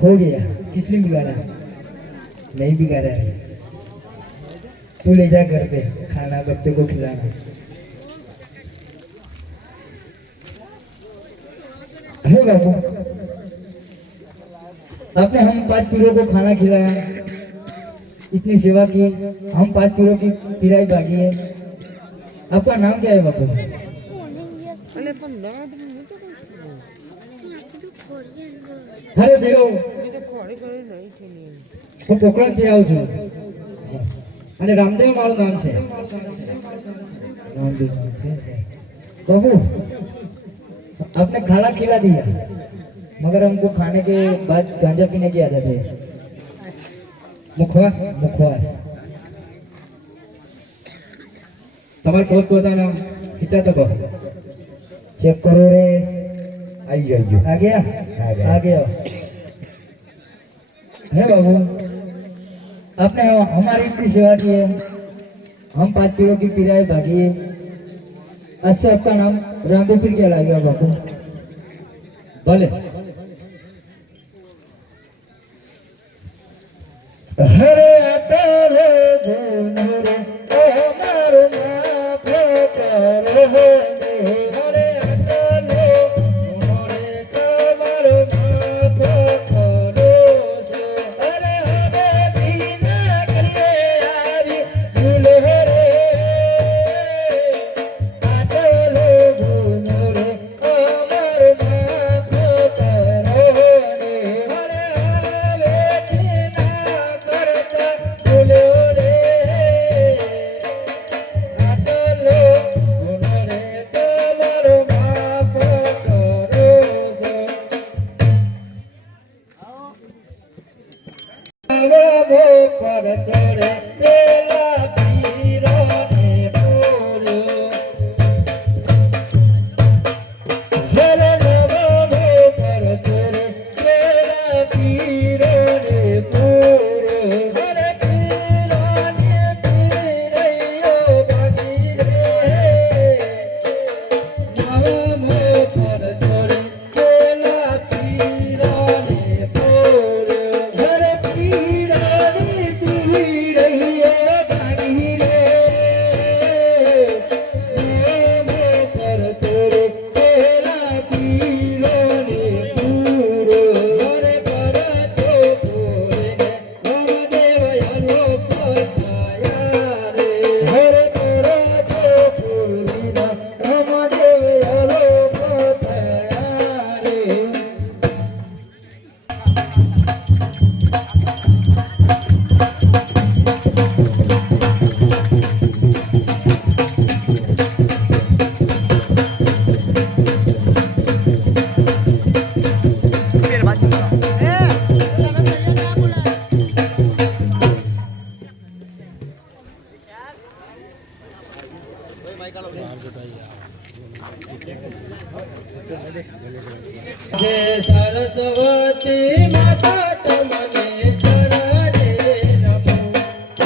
हो गया किसने बिगाड़ा नहीं बिगाड़ा है तू ले जा घर पे खाना बच्चों को खिलाना अरे बाबू आपने हम 5 किलो को खाना खिलाया इतनी सेवा की हम 5 किलो की पिराई भागी है आपका नाम क्या है बाबू अरे बीरो હું પોકરણ થી આવું છું અને રામદેવ મારું નામ છે बाबू आपने खाना खिला दिया मगर हमको खाने के बाद गांजा पीने की आदत है मुखवास मुखवास તમારે પોતપોતાનો પિતા તો કહો चेक करो रे आ गया है बाबू आपने हमारी इतनी सेवा की है हम 5 किलो की पिराई भागी है अच्छा आपका नाम रामदेव फिर क्या लागेगा बापू भले हरे अटले गुनरे ओ मारो माफ करो हरे अटले गुनरे कमरो माफ करो हरे हरे दीना करे यारी भूल रे अटले गुनरे कमरो माफ करो हरे हरे दीना करता भूल रे अटले गुनरे कमरो माफ करो वो पर तोरे तेला पीरो ने पूरो जरे नवो पर तोरे तेला पीरो ने पूरो जरे पीरो ने पीरयो बागी रे नवो સરસ્વતી માતા તમને ચરણે નમો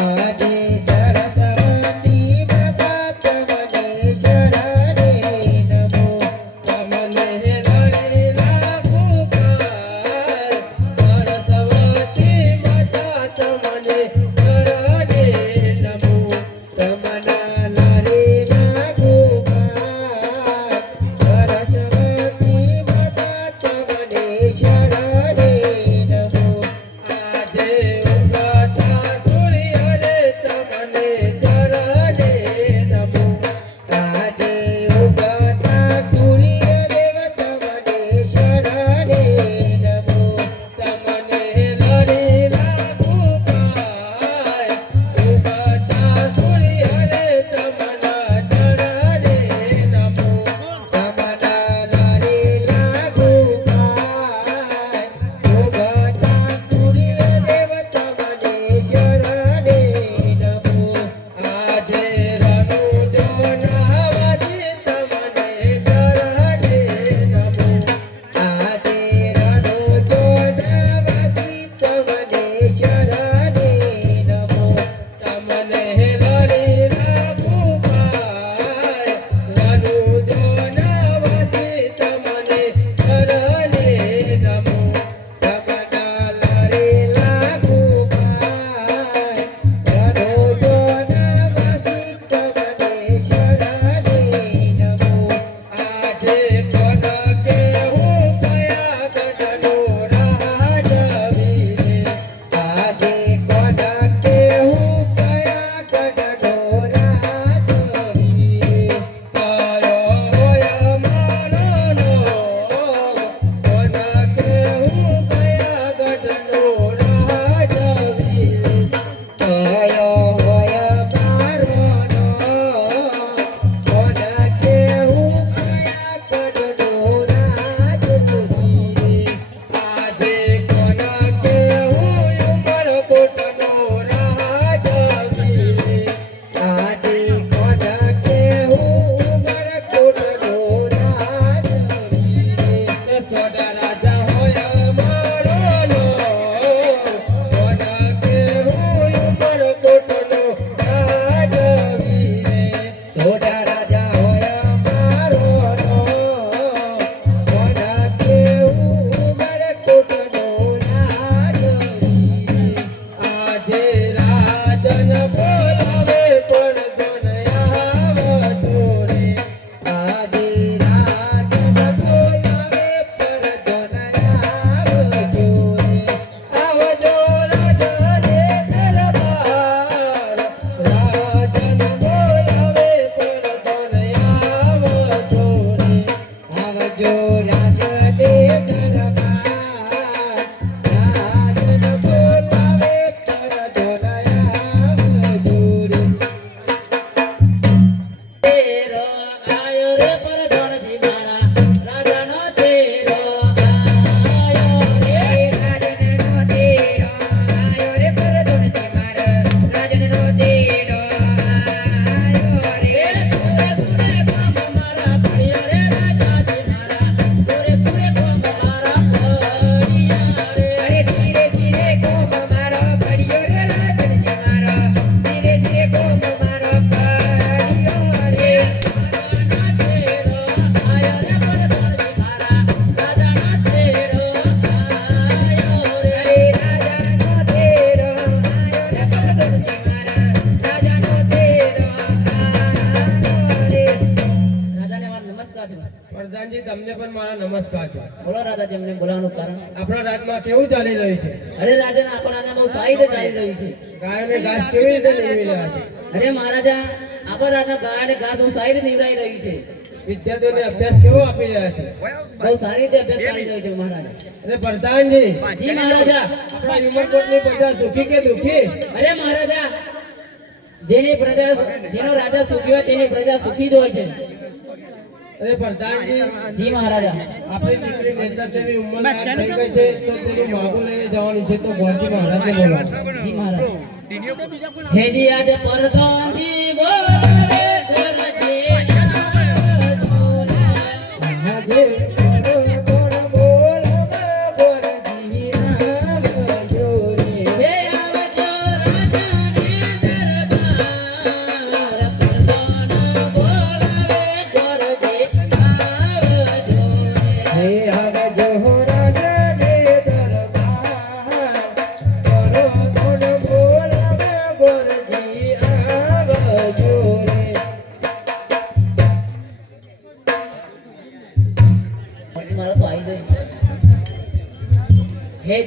આદિ સરસ્વતી માતા તમને શરણે નમો તમને લલીલા ગોપાલ સરસ્વતી માતા તમને ચરણે નમો તમના લારેલા ગોપાલ સરસ્વતી માતા તમને શરણે નમો આજે ઉગતા સૂર્યને તમને ચરણે નમો આજે ઉગતા સૂર્યદેવ તમને શરણે નમો તમને લલીલા ગોપાલ ઉગતા સૂર્યને તમના ચરણે નમો તમના લારેલા ગોપાલ ઉગતા સૂર્યદેવ તમને શરણે નમો આજે રણુજો નહાવાથી તમને ચરણે નમો આજે રણો જોડાવાથી તમને શરણે નમો તમને લલીલા ગોપાલ રણુજો નહાવાથી તમને ચરણે નમો તમના લારેલા ગોપાલ રણો જોડાવાથી તમને શરણે નમો આજે કનકે હું કયા ગઢનો રાજવીરે આજે કોડકે હું કયા ગઢનો રાજવીરે કયો હોય મારો નો કનકે હું કયા ગઢનો રાજવીરે કયો હોય મારો નો કોડકે હું કયા ગઢનો રાજવીરે આજે કનકે હું ઉમરકોટનો રાજવીરે આજે કોડકે હું ઉમરકોટનો રાજવીરે સોડા રાજા હોય મારો નો કનકે હું ઉમરકોટનો રાજવીરે સોડા રાજા હોય મારો નો કોડકે હું ઉમરકોટનો રાજવીરે આજે રાજન બોલાવે પણ દુનિયા જોડે આજે રાજન બોલાવે પર દોનયા જોરે આવજો રાજને દરબાર રાજન બોલાવે પણ દુનિયા જોડે આવજો રાજને દરબાર રાજન બોલાવે પર દોનયા જોરે તેરો આયો રે પરધનજી મારા રાજાનો તેરો આયો રે રાજનનો તેરો આયો રે પરદોનજી મારા રાજનનો તેરો આયો રે સુરે કોમ મારા ભળિયા રે રાજાજી મારા સુરે કોમ મારા ભળિયા રે અરે સિરે સિરે કોમ મારો પડ્યો રે રાજનજી મારો સિરે સિરે કોમ મારો પડ્યો રે તેરો આયો રે પરધનજી મારા રાજાનો તેરો આયો રે અરે રાજાનો તેરો આયો રે પરદોનજી મારા રાજાનો તેરો આયો રે રાજાને મારો નમસ્કાર છે પ્રધાનજી તમને પણ મારા નમસ્કાર છે બોલો રાજાજી અમને બોલાવવાનું કારણ આપણા રાજમાં કેવું ચાલી રહ્યું છે અરે રાજા આપણા બહુ સારી રીતે ચાલી રહ્યું છે ગાયોને ઘાસ કેવી રીતે મેળવી રહ્યા છે અરે મહારાજા આપણા રાજા ગાયને ઘાસ બહુ સારી રીતે નિવડાઈ રહ્યું છે વિદ્યાર્થીઓને અભ્યાસ કેવો આપી રહ્યા છે બહુ સારી રીતે અભ્યાસ ચાલી રહ્યો છે મહારાજા અરે પ્રધાનજી જી મહારાજા આપણા યુમરકોટની પ્રજા સુખી કે દુખી અરે મહારાજા જેનો રાજા સુખી હોય તેની પ્રજા સુખી જ હોય છે અરે પ્રધાનજી જી મહારાજા આપણી દીકરી નેતૃત્વની ઉંમર લાયક થઈ ગઈ છે તો તેનું માગું લઈને જવાનું છે તો ગોરજી મહારાજને બોલાવો જી મહારાજ હેજી આજે પરદાનજી બોલે ધરજે આજે બોલ બોલ બોલ બોલ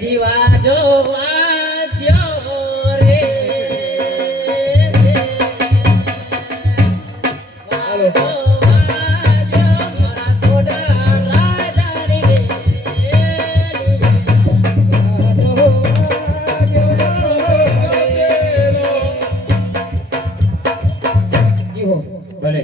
જીવા જો વાજો રે વાજો વાજો મારા સોડા રાજાની રે જીવો ભલે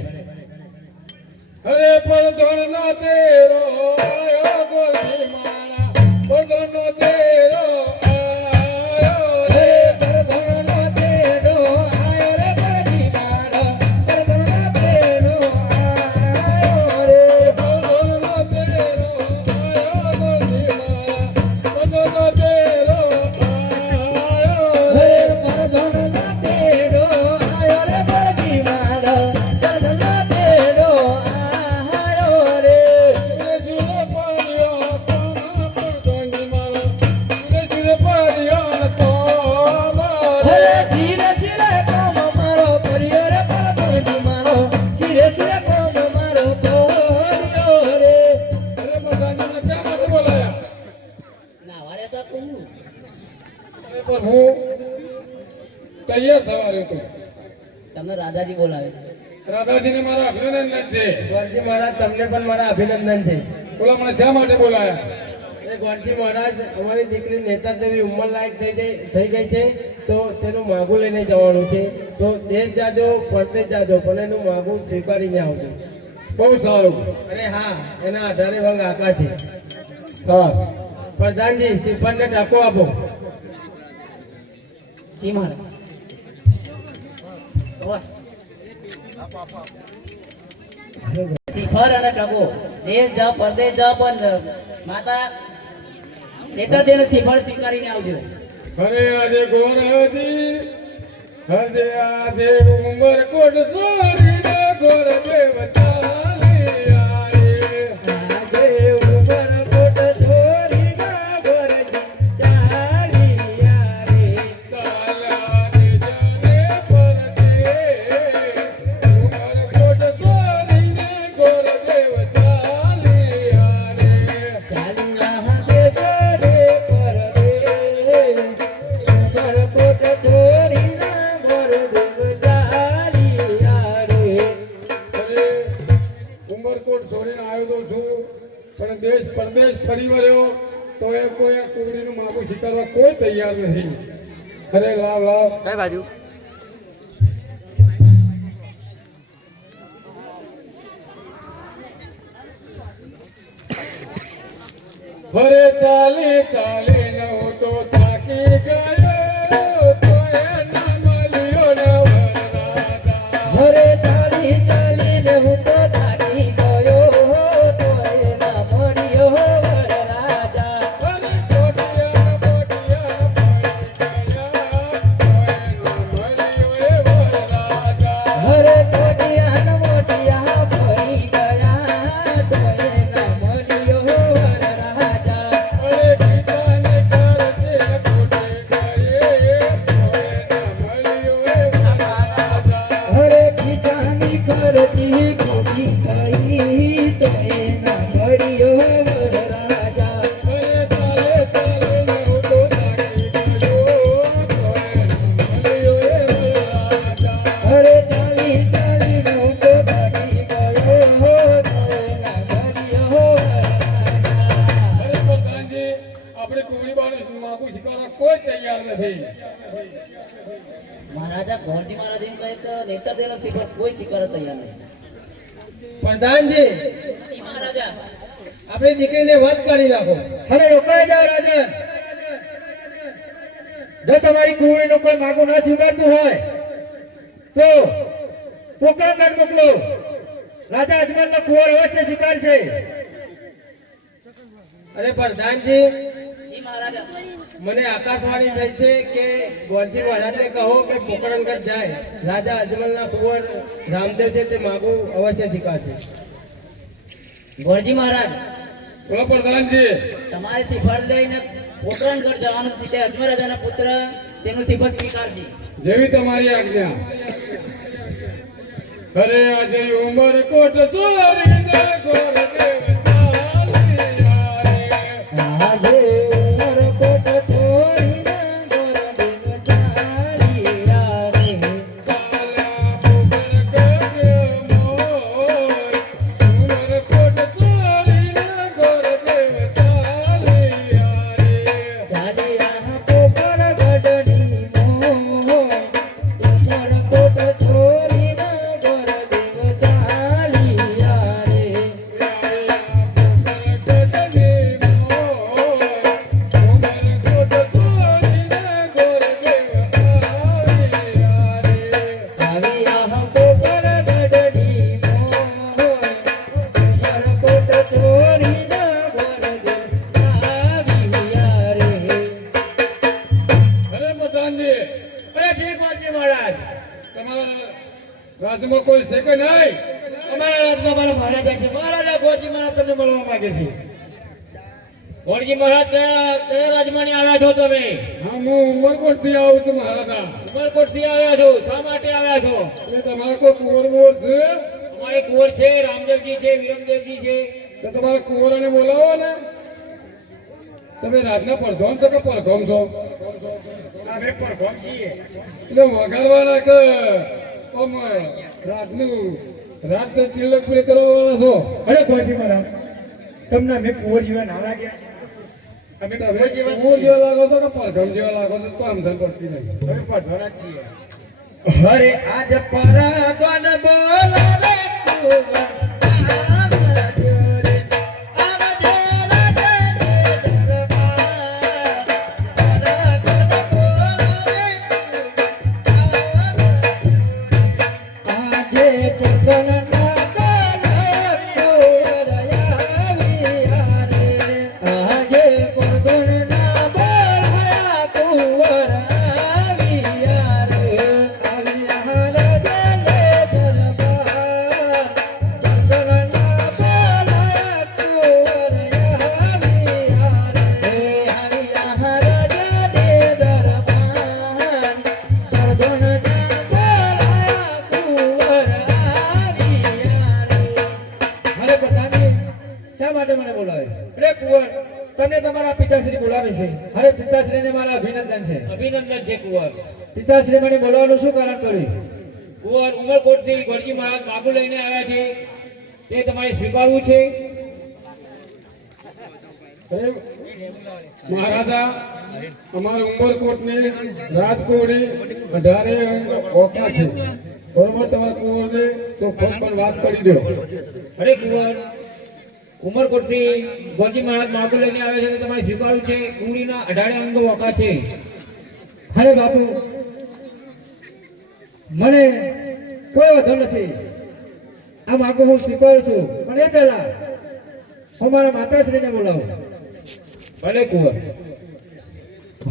અરે પરધણ ના તેરો આયો ગોરી મારા પરધણ નો તેરો આયો રે પરધણ નો તેરો આયો રે ગોરી મારા પરધણ નો તેરો આયો રે પરધણ નો તેરો આયો ગોરી મારા પરધણ નો તેરો આયો રે પરધણ નો તેરો આયો રે ગોરી મારા પરધણ નો તેરો નાવારે તો તું તૈયાર થવા રહ્યો છું. તમને રાધાજી બોલાવે રાધાજીને મારા અભિનંદન છે. ગોરજી મહારાજ તમને પણ મારા અભિનંદન છે. બોલો મને શા માટે બોલાયા? એ ગોરજી મહારાજ અમારી દીકરી નેતા દેવી ઉંમર લાયક થઈ ગઈ છે તો તેનું માગું લઈને જવાનું છે તો દેશ જાજો પરદેશ જાજો પણ એનું માગું સ્વીકારીને આવજો. બહુ સારું. અને હા એના 18 વંગ આકા છે. હા પ્રધાનજી શ્રીફળને ટાંકો આપો. જી મહારાજ શ્રીફળ અને ટકો દેશ જાઓ પરદેશ જાઓ પણ માતા નેતર દેવનું શ્રીફળ સ્વીકારીને આવજો અરે આજે ગોર હતી હજે આજે ઉંમર કોટ સોરીને ગોર દેવતા ઉમરકોટ છોડીને આવ્યો તો છું પણ દેશ પરદેશ ફરી વળ્યો તો એ કોઈ આ કુંવરીનું માગું સ્વીકારવા કોઈ તૈયાર નથી. અરે લાવ લાવ કઈ બાજુ અરે ચાલી ચાલી ન તો થાકી ગયો તો એ ના મળ્યો ને વરરાજા. હરે ચાલી ચાલીને હું તો થાકી ગયો તો એના મળ્યો વરરાજા. અરે કોટિયા કોટિયા હરે કોટિયા મોટિયા ભરી ગયા તો એના મળ્યો વરરાજા. અરે ગીતાને કરશે કોટે કરે હરે ખીચાની કરતી ખોટી થઈ તો એના મળ્યો વરરાજા. અરે ચાલે ચાલે ન તો થાકી ગયો તો મળ્યો વરરાજા. હરે ચાલી ચાલીને હું તો થાકી ગયો તો એના મળ્યો વરરાજા. અરે પ્રધાનજી આપણે કુંવરી બાળક માગું સ્વીકારવા કોઈ તૈયાર નથી. મહારાજા ગોરજી મહારાજ એમ કહે તો નેતર દેવનો શ્રીફળ કોઈ સ્વીકારવા તૈયાર નથી પ્રધાનજી જી મહારાજા આપણી દીકરીને વધ કરી નાખો. અરે રોકાઈ જાઓ રાજન. જો તમારી કુંવરીનો કોઈ માગું ન સ્વીકારતું હોય તો પોકરણગઢ મોકલો. રાજા અજમલનો કુંવર અવશ્ય સ્વીકારશે. અરે પ્રધાનજી જી મહારાજા મને આકાશવાણી થઈ છે કે ગોરજી મહારાજને કહો કે પોકરણગઢ જાય. રાજા અજમલના કુંવર રામદેવ છે તે માગું અવશ્ય સ્વીકારશે. ગોરજી મહારાજ બોલો પ્રધાનજી. તમારે શ્રીફળ લઈને પોકરણગઢ જવાનું છે તે અજમલ રાજાના પુત્ર તેનું શ્રીફળ સ્વીકારશે જેવી તમારી આજ્ઞા. અરે આજે ઉમર કોટ ચોરીને ગોર દેવતા રે. આજે ઉમરકોટ રાજમાં કોઈ છે કે નહીં? અમારા રાજમાં મારા મહારાજા છે. મહારાજા ગોરજી મહારાજ તમને મળવા માંગે છે. ગોરજી મહારાજ કયા રાજમાં આવ્યા છો તમે? હા, હું ઉમરકોટથી આવું છું મહારાજા. ઉમરકોટથી આવ્યા છો? શા માટે આવ્યા છો? એ તમારા કોઈ કુંવર મોર છે? અમારે કુંવર છે, રામદેવજી છે, વિરમદેવજી છે. તો તમારા કુંવરોને બોલાવો ને. તમે રાજના પરધોમ છો કે પરધોમ છો? અમે પરધોમ છીએ. એટલે વગાડવાના કે આમ રાજનું રાજ તિલક પૂરી કરવાવાળા છો? અરે ગોરજી મહારાજ, તમને મેં કુંવર જેવા ના લાગ્યા? અમે કુંવર જેવા કુંવર છીએ. જેવા લાગો છો કે પરધોમ જેવા લાગો છો? તો સમજણ પડતી નહીં. અમે પરધોના જ છીએ. હરે આજ પરાગન બોલાવે કુંવર. પિતાશ્રીને મારા અભિનંદન છે. અભિનંદન છે કુંવર. પિતાશ્રી મને બોલાવવાનું શું કારણ કર્યું? કુંવર ઉમરકોટથી ગોરજી મહારાજ માગું લઈને આવ્યા છે, તે તમારે સ્વીકારવું છે. મહારાજા, અમારા ઉમરકોટને રાજકોટની 18 ઓકા છે. બરોબર, તમારા કુંવરને તો ફોન પર વાત કરી દો. અરે કુંવર, ઉમરકોટથી ગોરજી મહારાજ માગું લઈને આવ્યા છે, તે તમારે સ્વીકારવું છે. કુંવરીના 18 અંગો ઓકા છે. અરે બાપુ, મને કોઈ વાંધો નથી. આ માગું હું સ્વીકારું છું, પણ એ પહેલા હું મારા માતાશ્રીને બોલાવું. ભલે કુંવર.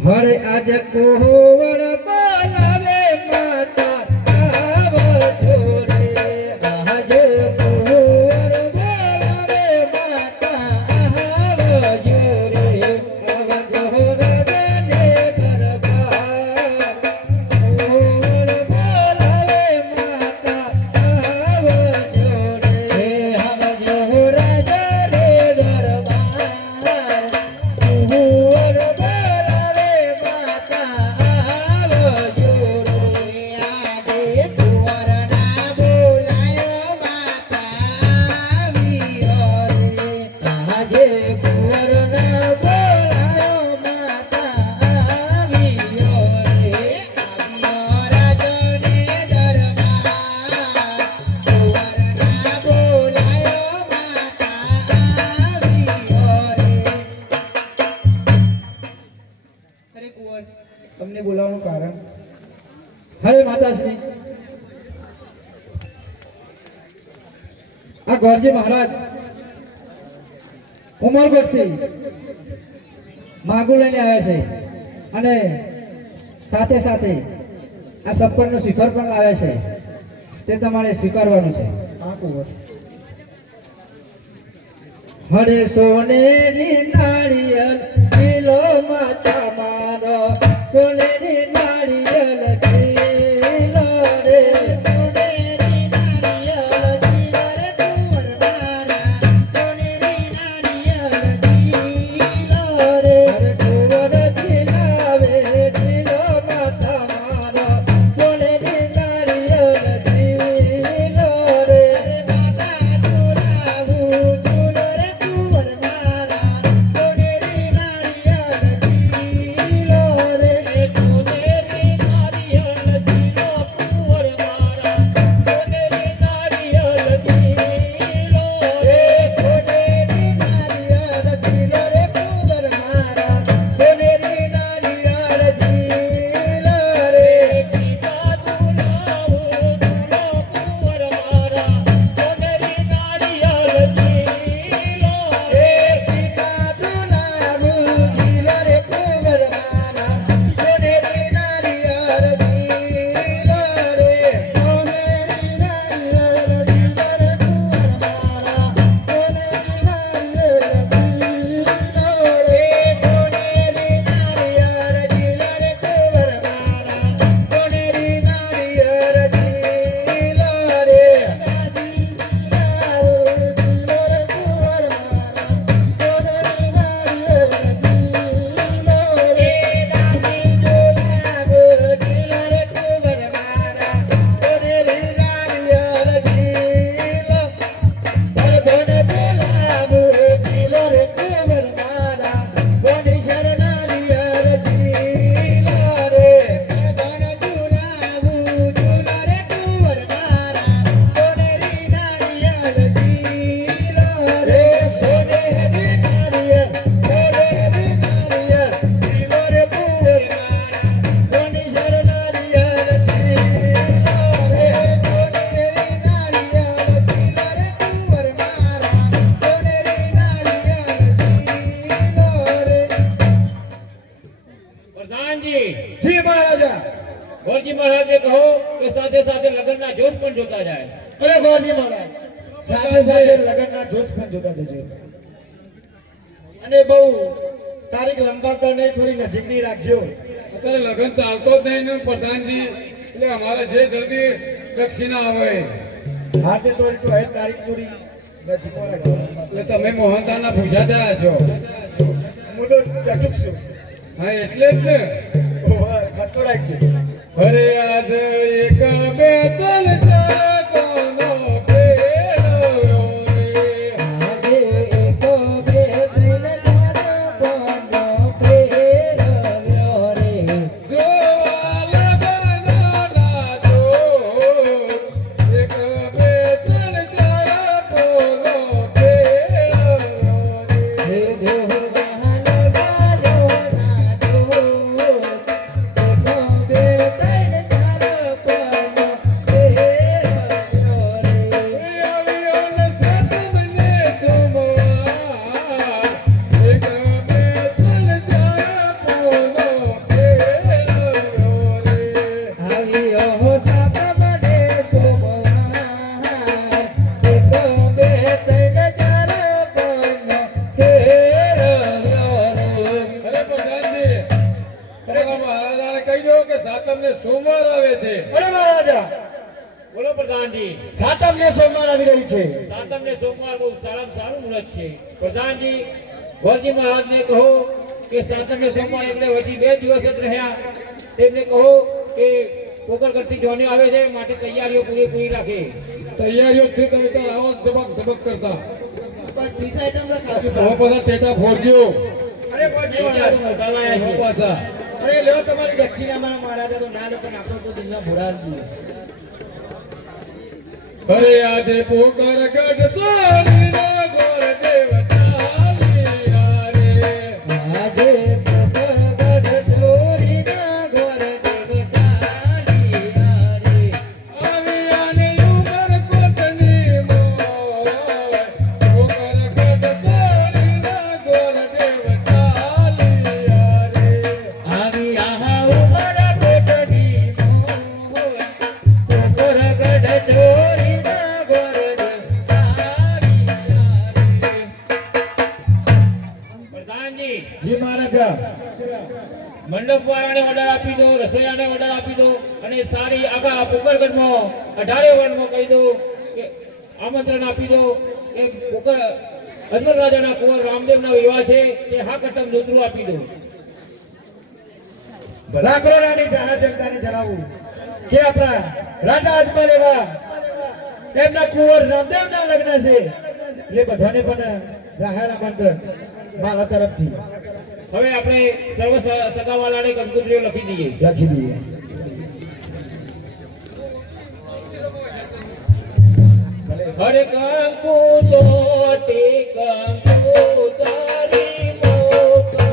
હરે આજ કોહવર બોલાવે માતા આવજો રે. આજે કોહવર બોલાવે માતા આવજો રે. આવજો રે ને દરબાર. કોહવર બોલાવે માતા આવજો રે. આવજો રાજા રે દરબાર. કોહવર બોલાવે માતા આવજો રે. આજે કુંવરના બોલાયો માતા આવ્યો રે. આજે કુંવરના બોલાયો માતા આવ્યો રે. આવ્યો રાજો ને દરબાર. કુંવરના બોલાયો માતા આવ્યો રે. અરે કુંવર, તમને બોલાવવાનું કારણ? હરે માતાશ્રી, આ ગોરજી મહારાજ ઉમરકોટથી માગું લઈને આવ્યા છે, અને સાથે સાથે આ સપનનો શિખર પણ લાવ્યા છે. તે તમારે સ્વીકારવાનું છે. હા કુંવર. હરે સોનેરી નાળિયેર લીલો માતા મારો. સોનેરી નાળિયેર લીલો રે. સોનેરી નાળિયેર લીલો રે કુંવર મારા. સોનેરી નાળિયેર લીલો રે. હરે કુંવર ખીલાવે લીલો માતા મારો. સોનેરી નાળિયેર લીલો રે. માતા ઝુલાવું ઝૂલો રે કુંવર મારા. સોનેરી નાળિયેર લીલો રે. प्रधान जी જી મહારાજા गौरजी महाराज ने कहो कि साथे साथे लगन ना जोश पण जोता जाए અરે ગોરજી મહારાજ સાથે સાથે લગનના જોશ પણ જોતા જજો અને બહુ તારીખ લંબાવતા નહીં, થોડી નજીકની રાખજો. અત્યારે લગન ચાલતો જ નહીં ને પ્રધાનજી, એટલે અમારે જે જલ્દી દક્ષિણા આવે હા તે તો હે તારીખ પૂરી નજીકમાં રાખજો. એટલે તમે મોહનતાના પૂછાતા છો. હું તો ચટુક છું. હા એટલે જ ને. ખર્ચો રાખજો. અરે આજ એક બે ત્રણ ચાર કોનો ફેરવ્યો રે. આજે એક બે ત્રણ ચાર કોનો ફેરવ્યો રે. જો લગનના જોત, એક બે ત્રણ ચાર કોનો ફેરવ્યો રે. હે દેવ જહાન ગાજો ના જો. સોમવાર આવે છે. અરે મહારાજા, બોલો પ્રધાનજી. સાતમ ને સોમવાર આવી રહ્યું છે. સાતમ ને સોમવાર બહુ સારામાં સારું મુહૂર્ત છે. પ્રધાનજી ગોરજી મહારાજને કહો કે સાતમ ને સોમવાર એટલે હજી 2 દિવસ જ રહ્યા, તેમને કહો કે પોકરગઢથી જોને આવે છે, માટે તૈયારીઓ પૂરેપૂરી રાખે. તૈયારીઓ છે તમે તો આવો ધબક ધબક કરતા પાછા ટેટા ફોડજો. અરે ગોરજી મહારાજ, પાછા અરે લેવો તમારી દક્ષિણા મારા મહારાજા તો ના લો, પણ આપણો તો દિલના ભોળાજી. અરે આજે પોકરગઢ સોનીના ગોર દેવતાલિયા રે. આજે પોકરગઢ ચોરીના ગોર દેવતાલિયા રે. આવી આની ઉમરકોટની મોય, પોકરગઢ સોનીના ગોર દેવતાલિયા રે. આવી આહા ઉમરકોટની મોય, પોકરગઢ ચોરીના ગોર દેવતાલિયા રે. પ્રધાનજી જી મહારાજા, મંડપ વાળાને ઓર્ડર આપી દો, રસોઈયાને ઓર્ડર આપી દો, અને સારી આગા પોકરગઢમાં 18 વનમાં કહી દો કે આમંત્રણ આપી દો કે પોકર અજમલ રાજાના કુંવર રામદેવના વિવાહ છે તે હા કટમ નોતરું આપી દો. ભલાકરો રાણી જાહેર જનતાને જણાવું કે આપણા રાજા અજમલ એવા એમના કુંવર રામદેવના લગ્ન છે, એટલે બધાને પણ જાહેર આમંત્રણ મારા તરફથી હવે આપણે સર્વ સગાવાલાને કંકોત્રીઓ લખી દઈએ. રાખી દઈએ. હરે કંકુ ચોટી કંકુ તારી મોકલો.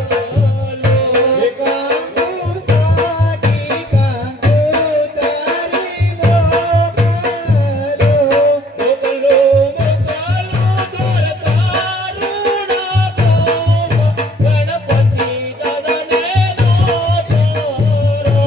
મોકલો ઘર તારું ના ગણપતિ દાદાને નો થોરો.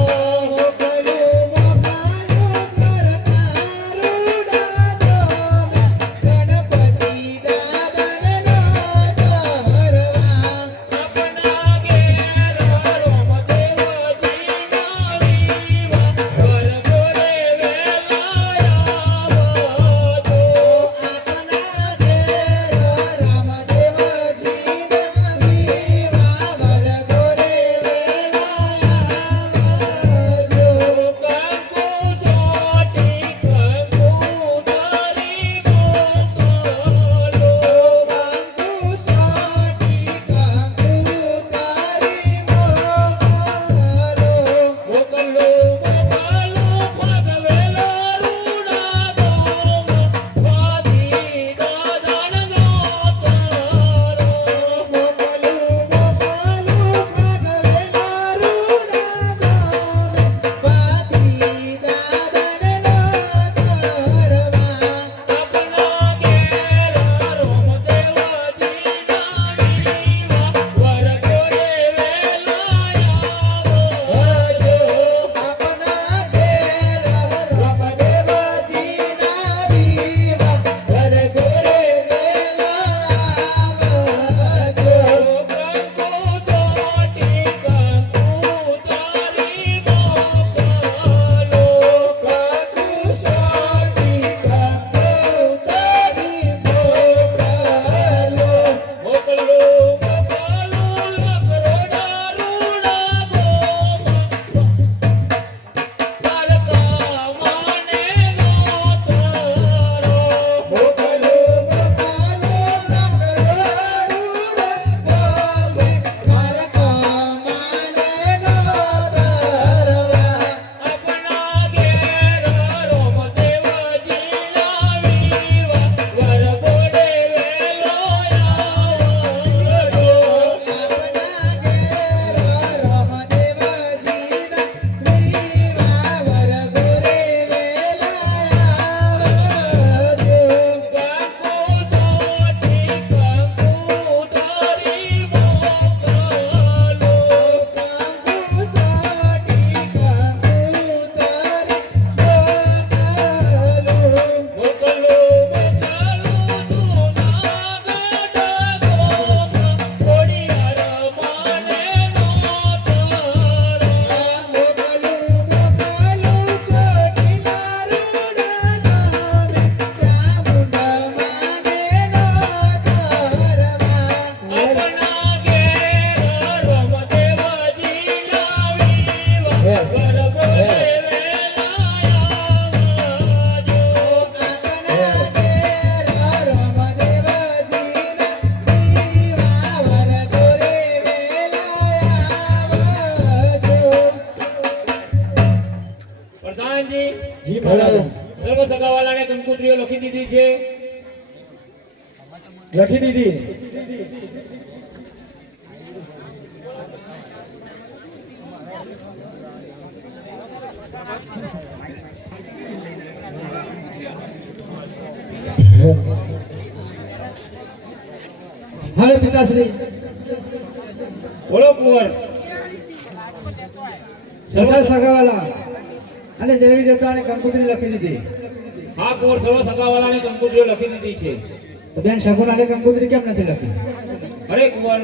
જી મહારાજ સર્વ સગાવાલાને કંકોત્રીઓ લખી દીધી છે. લખી દીધી. હાલો પિતાશ્રી. બોલો કુંવર. સરદાર સગાવાલા અને દેવી દેવતાને કંકોત્રી લખી દીધી. હા કુંવર, સર્વ સગાવાલાને કંકોત્રીઓ લખી દીધી છે. તો બેન શગુનાને કંકોત્રી કેમ નથી લખી? અરે કુંવર,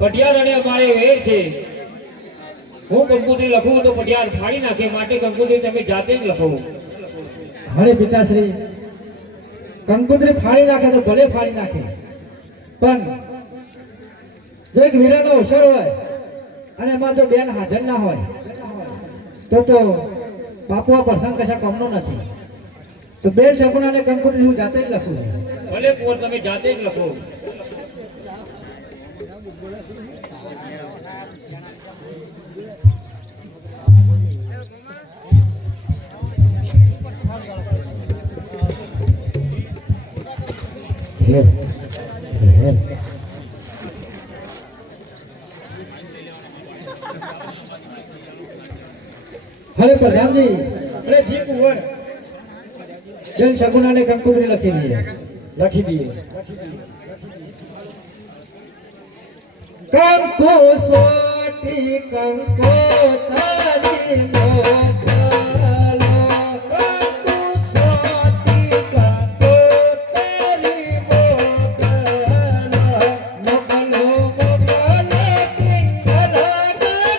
પટિયાર અને અમારે વેર છે. હું કંકોત્રી લખું તો પટિયાર ફાડી નાખે, માટે કંકોત્રી તમે જાતે જ લખો. અરે પિતાશ્રી, કંકોત્રી ફાડી નાખે તો ભલે ફાડી નાખે, પણ જો એક વીરાનો અવસર હોય અને એમાં જો બેન હાજર ના હોય તો બાપુ આ પ્રસંગ કશા કામનો નથી. તો બેન શગુનાને કંકોત્રી હું જાતે જ લખું છું. ભલે કુંવર, તમે જાતે જ લખો. અરે પ્રધાનજી, અરે જી કુંવર, બેન શગુનાને કંકોત્રી લખી દઈએ. કંકો સોટી કંકો તારી મોકલો, કંકો સોટી કંકો તારી મોકલો, મોકલો પિંગલા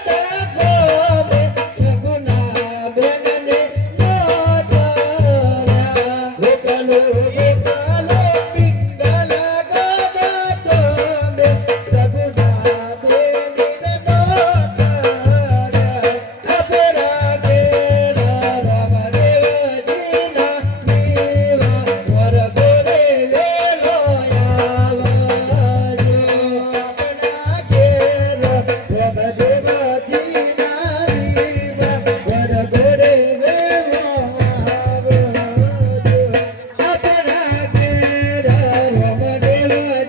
ગાડા ગોવે, શગુના બેનને મોકલ્યા, મોકલો એકાલો પિંગલા ગાડા ગોવે, શગુના બેનને મોકલ્યા, અપરા કેરા રમદેવજીના દીવા, વર ગોરે વેલો આવાજો, આપણા કેરા રમદેવજીના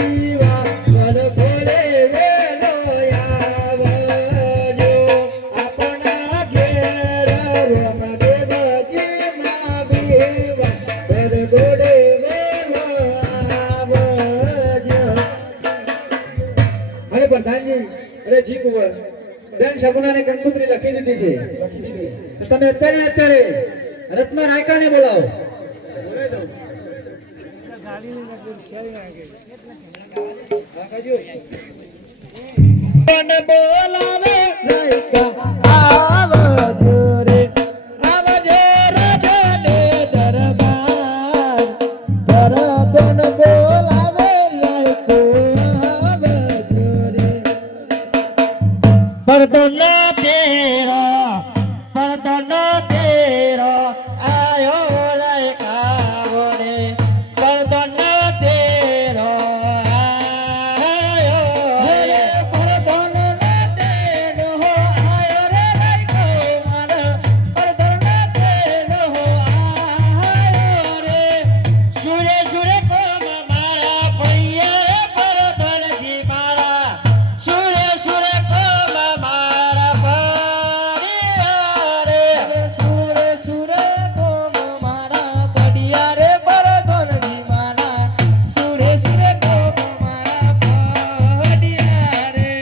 દીવા, વર ગોરે વેલો આવાજો, આપણા કેરા રમદેવજીના દીવા, વર ગોરે વેલો આવાજો, આપણા ઘેર રમદેવજીના દીવા, વર ગોરે વેલો આવાજો. અરે પ્રધાનજી, અરે જી કુંવર, બેન શગુનાને કંકોત્રી લખી દીધી છે. તો તમે અત્યારે રત્ના રાયકાને બોલાવો. બોલાવે રાયકા આવજો રે, આવજો રાજાને દરબાર, દરબાર બોલાવે રાયકો આવજો રે. પરદોનો તેરો આયો રાયકાવો રે, પરદોનો તેરો આયો રે, પરદોનો તેરો આયો રે રાયકો મારા, પરદોનો તેરો આયો રે, સુરે સુરે કોમ મારા પૈયા પરદોનજી મારા, સુરે સુરે કોમ મારા પડિયા રે, સુરે સુરે કોમ મારા પડિયા રે, પરદોનજી મારા, સુરે સુરે કોમ મારા પડિયા રે,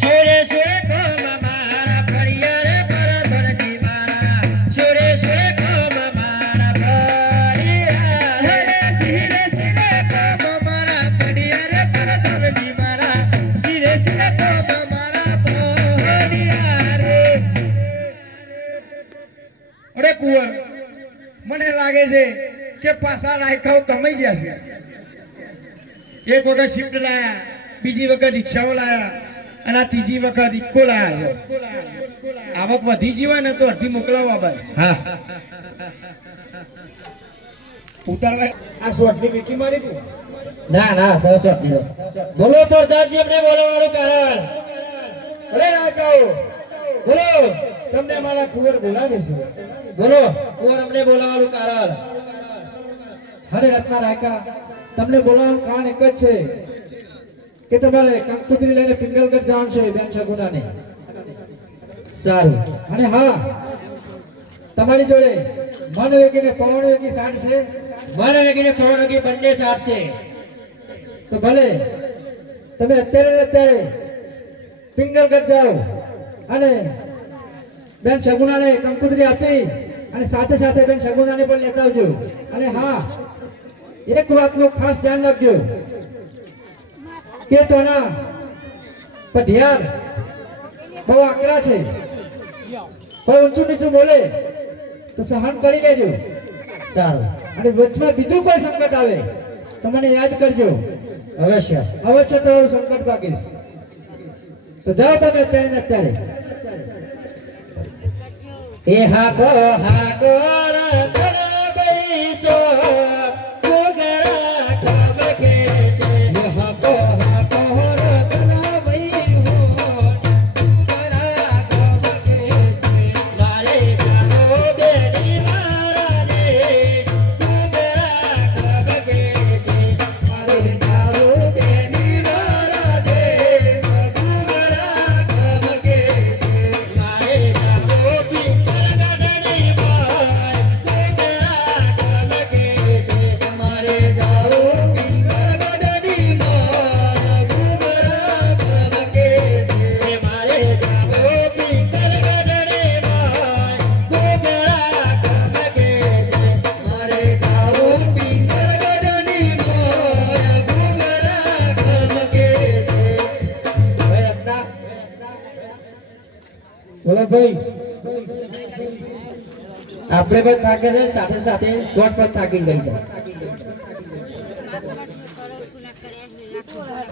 સુરે સુરે કોમ મારા પડિયા રે, પરદોનજી મારા, સુરે સુરે કોમ મારા પડિયા રે, સુરે સુરે કોમ મારા પડિયા રે, પરદોનજી મારા, સુરે સુરે કોમ મારા પડિયા રે. અરે કુંવર, મને લાગે છે કે પાછા રાયકાઓ કમાઈ જશે. એક વખત શિફ્ટ લાયા, બીજી વખત રિક્ષાઓ લાયા, અને આ ત્રીજી વખત ઇક્કો લાયા છે. આવક વધી જીવા ને તો અડધી મોકલાવવા ભાઈ. હા ઉતારવા આ શોર્ટની વીકી મારી તું? ના સરસ બોલો પ્રધાનજી, અમને બોલાવવાનું કારણ. અરે રાયકાઓ, બોલો તમને મારા કુંવર બોલાવે છે. બોલો કુંવર અમને બોલાવવાનું કારણ. અરે રત્ના રાયકા તમને બોલાવવાનું કારણ એક જ છે કે તમારે કંકુતરી લઈને પિંગલગઢ જવાનું છે બેન સગુનાને. સારું. અને હા તમારી જોડે મન વેગી ને પવન વેગી સાઠ છે. મન વેગી ને પવન વેગી બંને સાઠ છે. તો ભલે તમે અત્યારે પિંગલગઢ જાઓ અને બેન સગુનાને કંકુતરી આપી અને સાથે સાથે બેન સગુનાને પણ લેતા આવજો. અને હા એક વાતનું ખાસ ધ્યાન રાખજો કે તોના પઢિયાર બહુ આકરા છે. કોઈ ઊંચું નીચું બોલે તો સહન કરી લેજો. સારું. અને વચમાં બીજું કોઈ સંકટ આવે તો મને યાદ કરજો. અવશ્ય તમારું સંકટ ભાગીશ. તો જાઓ તમે અત્યારે. એ હાકો રતનબૈસો ગોગરા કબકે છે. એ હાકો રતનબૈસો ગોગરા કબકે છે. મારે ગાવો બેડી મારાને ગોગરા કબકે છે. મારે ગાવો બેડી મારાને ગોગરા કબકે છે. મારે ગાવો પિંગલગઢની માય ગોગરા કબકે છે. મારે ગાવો પિંગલગઢની માય ગોગરા કબકે છે. મારે ગાવો પિંગલગઢની માય ગોગરા કબકે છે. મારે ગાવો પિંગલગઢની માય ગોગરા કબકે છે. ભાઈ આપના બોલો ભાઈ આપણે પણ થાકે છે સાથે સાથે શોર્ટ પણ થાકી ગઈ છે.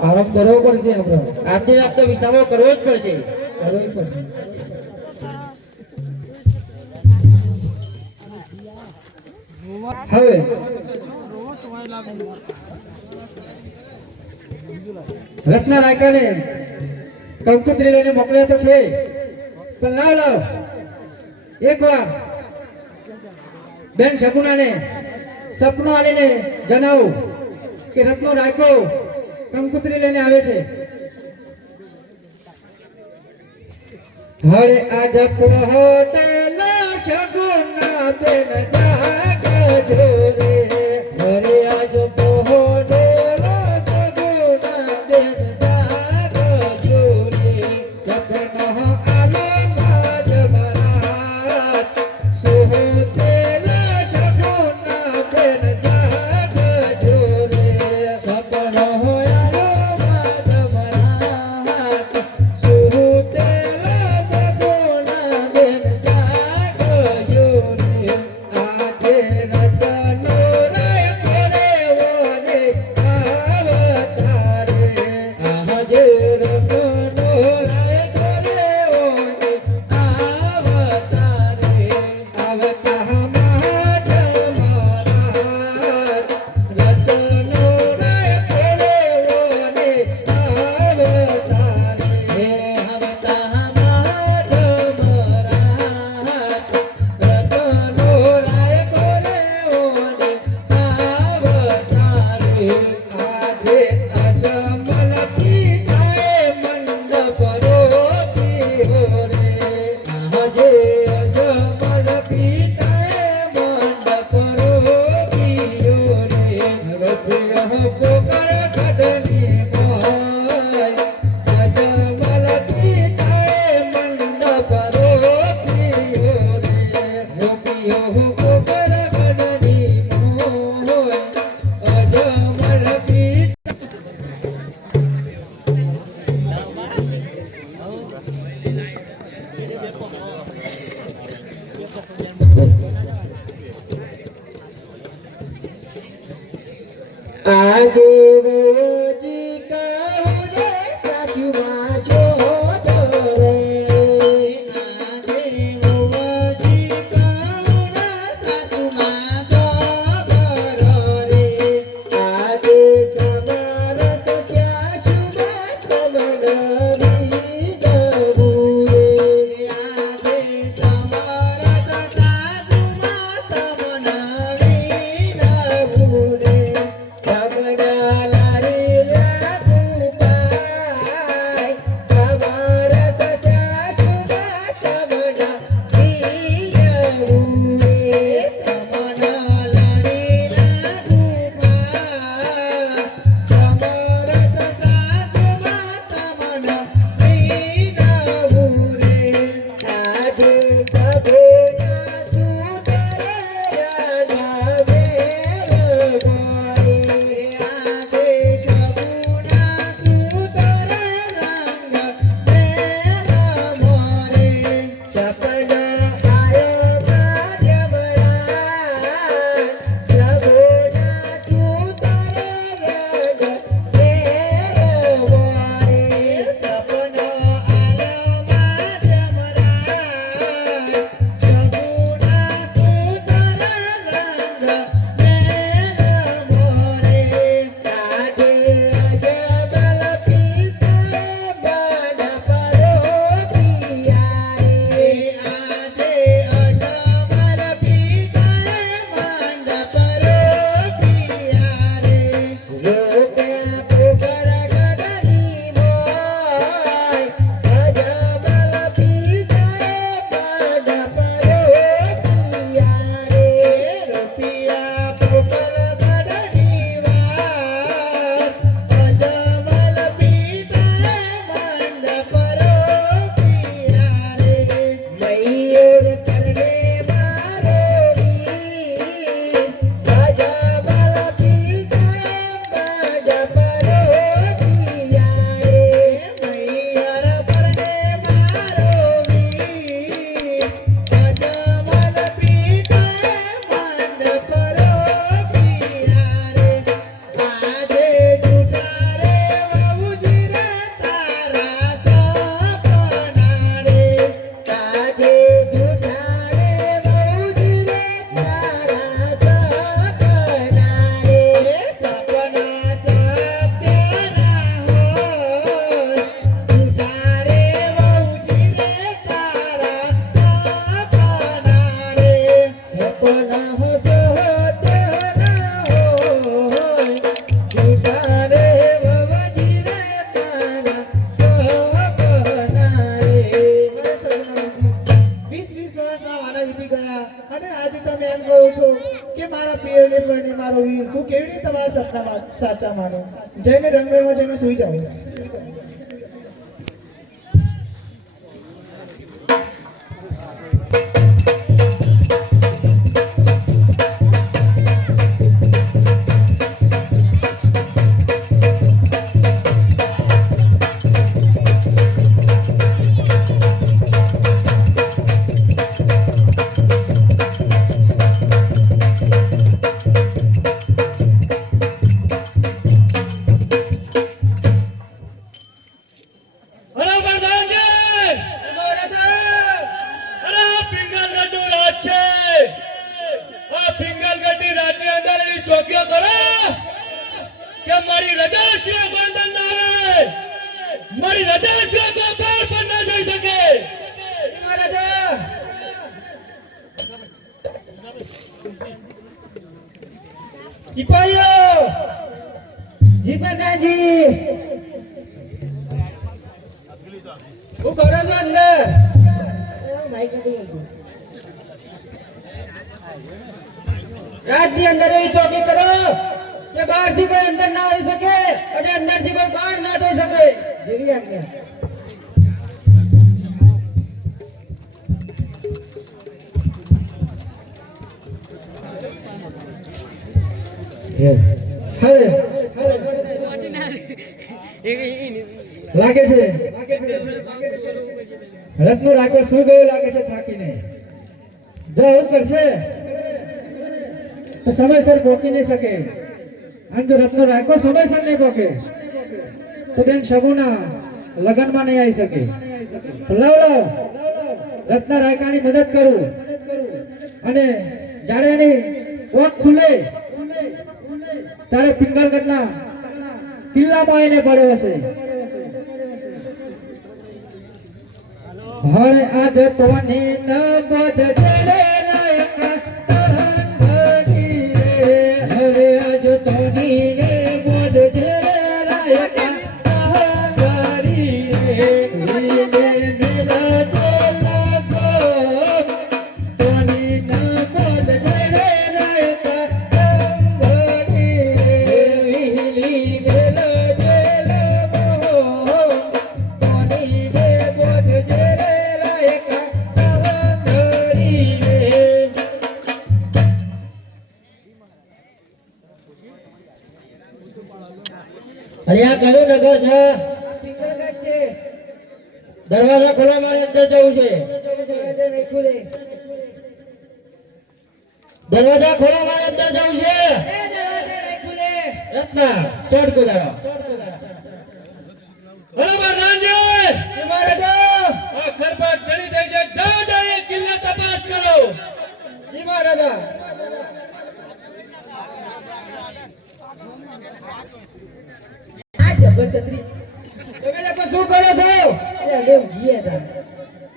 આરામ કરવો પડશે. આજની રાત તો વિસામો કરવો જ પડશે. હવે રત્ના રાયકાને કંકુતરી લઈને મોકલ્યા તો છે પણ લાવ એકવાર બેન સગુનાને સપનું આલીને જણાવો કે રત્નો રાયકો કંકુતરી લઈને આવે છે. હરે આજ પહોટેલા સગુના બેન જાગજો રે. હરે આજ પહોટેલા સગુના બેન જાગજો રે. સપનો આલો માજ મરાત સુહતેલા સગુના બેન જાગજો રે. સપનો આલો માજ મરાત સુહતેલા સગુના બેન જાગજો રે. આજે રતન કે મારા પિયરને પરણે મારો વીર તું કેવી રીતે તમારા સપનામાં સાચા માનો જઈને રંગમાં જઈને સૂઈ જાવ અરે પ્રધાનજી! અરે આ પિંગલગઢનું રાજ છે. આ પિંગલગઢની રાજની અંદર એવી ચોકીઓ કરો કે મારી રજા સિવાય બંધન ના આવે. મારી રજા સિવાય કોઈ બહાર પણ ના જઈ શકે. મહારાજા! સિપાહીઓ! જી પ્રધાનજી હું કરો છો અંદર? રાજની અંદર એવી ચોકી કરો કે બહારથી કોઈ અંદર ના આવી શકે અને અંદરથી કોઈ બહાર ના થઈ શકે જેવી આજ્ઞા લાગે છે રત્નો રાખ્યો સુઈ ગયો લાગે છે થાકીને જવું કરશે તો સમયસર પહોંચી નહીં શકે અને જો રત્નો રાખ્યો સમયસર નહીં પહોંચે તો બેન સગુના લગ્નમાં નહીં આવી શકે લાવ રત્ન રાયકાની મદદ કરું અને જ્યારે એની ઓખ ખુલે ત્યારે પિંગલગઢના કિલ્લામાં એને પડ્યો હશે હરે આજ તોની ન પદ ચડે નાયકા તહંગી રે હરે આજ તોની ન પદ ચડે નાયકા તહંગી રે નીલે નીલા ચોલા કો તોની ન પદ ચડે નાયકા તહંગી રે નીલી નીલા ચોલા કો તોની ન પદ ચડે અહીંયા કયું નગર છે પિંગલગઢ છે દરવાજા ખોલા મારે અંદર જવું છે દરવાજા ખોલા મારે અંદર જવું છે રત્ના શોર્ટ કુદાડો અરે પ્રધાનજી! આ ખરપાટ ચડી થઈ છે. જાઓ જઈએ કિલ્લા તપાસ કરો. જી મહારાજા આ જબરદસ્તી તમે લોકો શું કરો છો અરે ઉભી હતા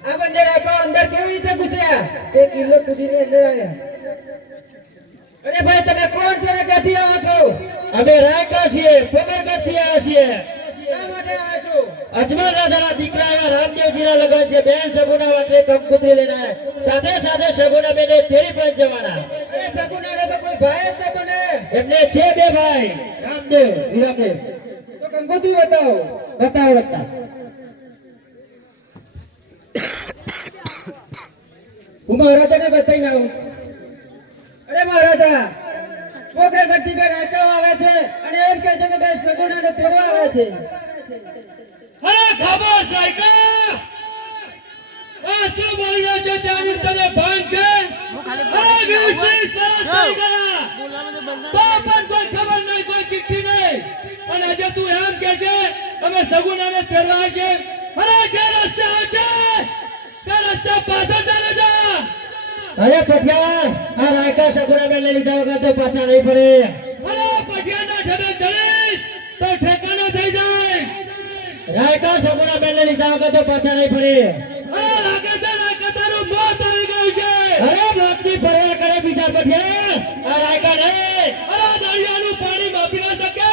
આ બંદર આપો અંદર કેવી રીતે ઘૂસ્યા એક કિલ્લો કૂદીને અંદર આવ્યા અરે ભાઈ તમે કોણ છો ને ક્યાંથી આવો છો અમે રાયકા છીએ, પગરગઢથી આવ્યા છીએ. શા માટે આવ્યા છો અજમલ રાજાના દીકરા એવા રામદેવજીના લગ્ન છે. બેન સગુના માટે કંકોત્રી લઈને આવ્યા. સાથે સાથે સગુના બેને તેરી પણ જવાના. અરે સગુનાને તો કોઈ ભાઈ જ નતો ને એમને છે બે ભાઈ, રામદેવ, હીરાદેવ. તો કંકોત્રી બતાવો બતાવો રત્ના. હું મહારાજાને બતાવીને આવું અરે મહારાજા પોખરેગઢથી બે રાયકાઓ આવે છે અને એમ કહે છે કે બે સગુનાને તેડવા આવે છે અરે ખામોશ રાયકા! આ શું બોલી રહ્યો છે? ત્યાંની તને ભાન છે? અરે 20 વર્ષ થઈ ગયા. તો પણ કોઈ ખબર નહીં, કોઈ ચિઠ્ઠી નહીં. અને આજે તું એમ કહે છે અમે સગુનાને તેડવા છે? અરે જે રસ્તે આવે છે તે રસ્તે પાછો ચાલે જા. અરે પઠિયા આ રાયકા સગુના બેન લીધા વગર તો પાછા નહીં પડે અરે પટિયાના ઢબે ચડીશ તો ઠેકાણો થઈ જાય. રાયકા સગુના બેન લીધા વગર તો પાછા નહીં પડે અરે લાગે છે રાયકા તારું મોત આવી ગયું છે. અરે બાપની પરવા કરે બીજા પઠિયા આ રાયકા નહીં અરે દરિયાનું પાણી માપી ના શકે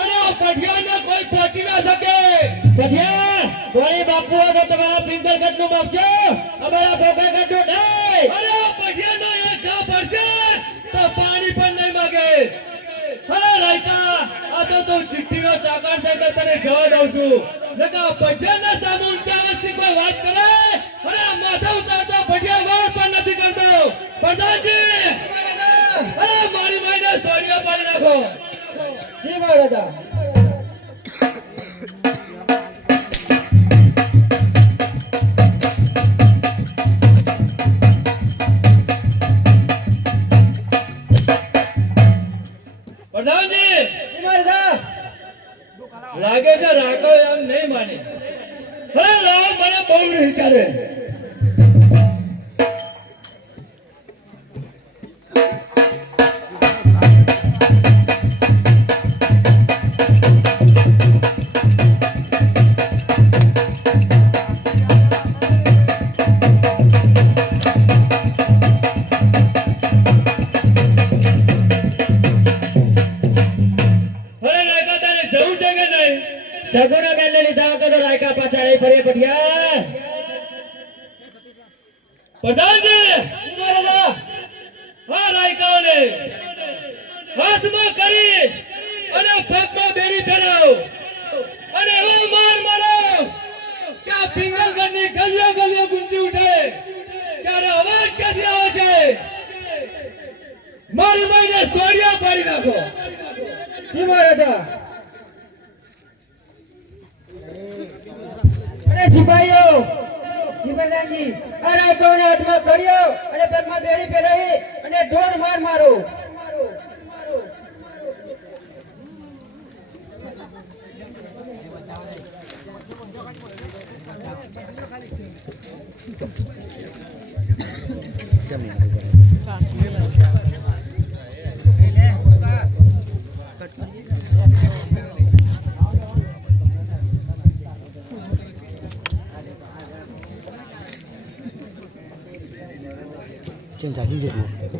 અને આ પટિયાને કોઈ પહોંચી ના શકે. પઠિયા ગોળી બાપુ તો તમારા પિંગલગઢનું બાપજો અમારા પોખરેગઢનું નહીં અરે આ પટિયાનો એક ઘા પડશે તો અરે રાયકા આ તો તું ચિઠ્ઠીનો ચાકર છે કે તને જવા દઉં છું નકા ભજનના સામે ઊંચા વસ્તી કોઈ વાત કરે અરે માથા ઉતારતા ભજ્યા વળ પણ નથી કરતો પ્રધાનજી અરે મારી માઈને સોડિયા પાડી નાખો જી મહારાજા પ્રધાનજી જી મહારાજા લાગે છે રાખો એમ નહીં માને અરે લાવ મને બહુ વિચારે સગુના બેન ને લીધા વગર તો રાયકા પાછા રહી ફરી પડ્યા પ્રધાનજી મહારાજા હા રાયકાઓને હાથમાં કરી અને પગમાં બેડી પહેરાવ અને એવો માર મારો કે આ પિંગલગઢની ગલીઓ ગલીઓ ગુંજી ઉઠે ત્યારે અવાજ ક્યાંથી આવે છે મારી માઈને સોડિયા પાડી નાખો જી મહારાજા અરે સિપાહીઓ સિપાહીજી અરે કોને હાથમાં કર્યો અને પગમાં બેડી પહેરાવી અને ઢોર માર મારો ચેમ જાગી જતું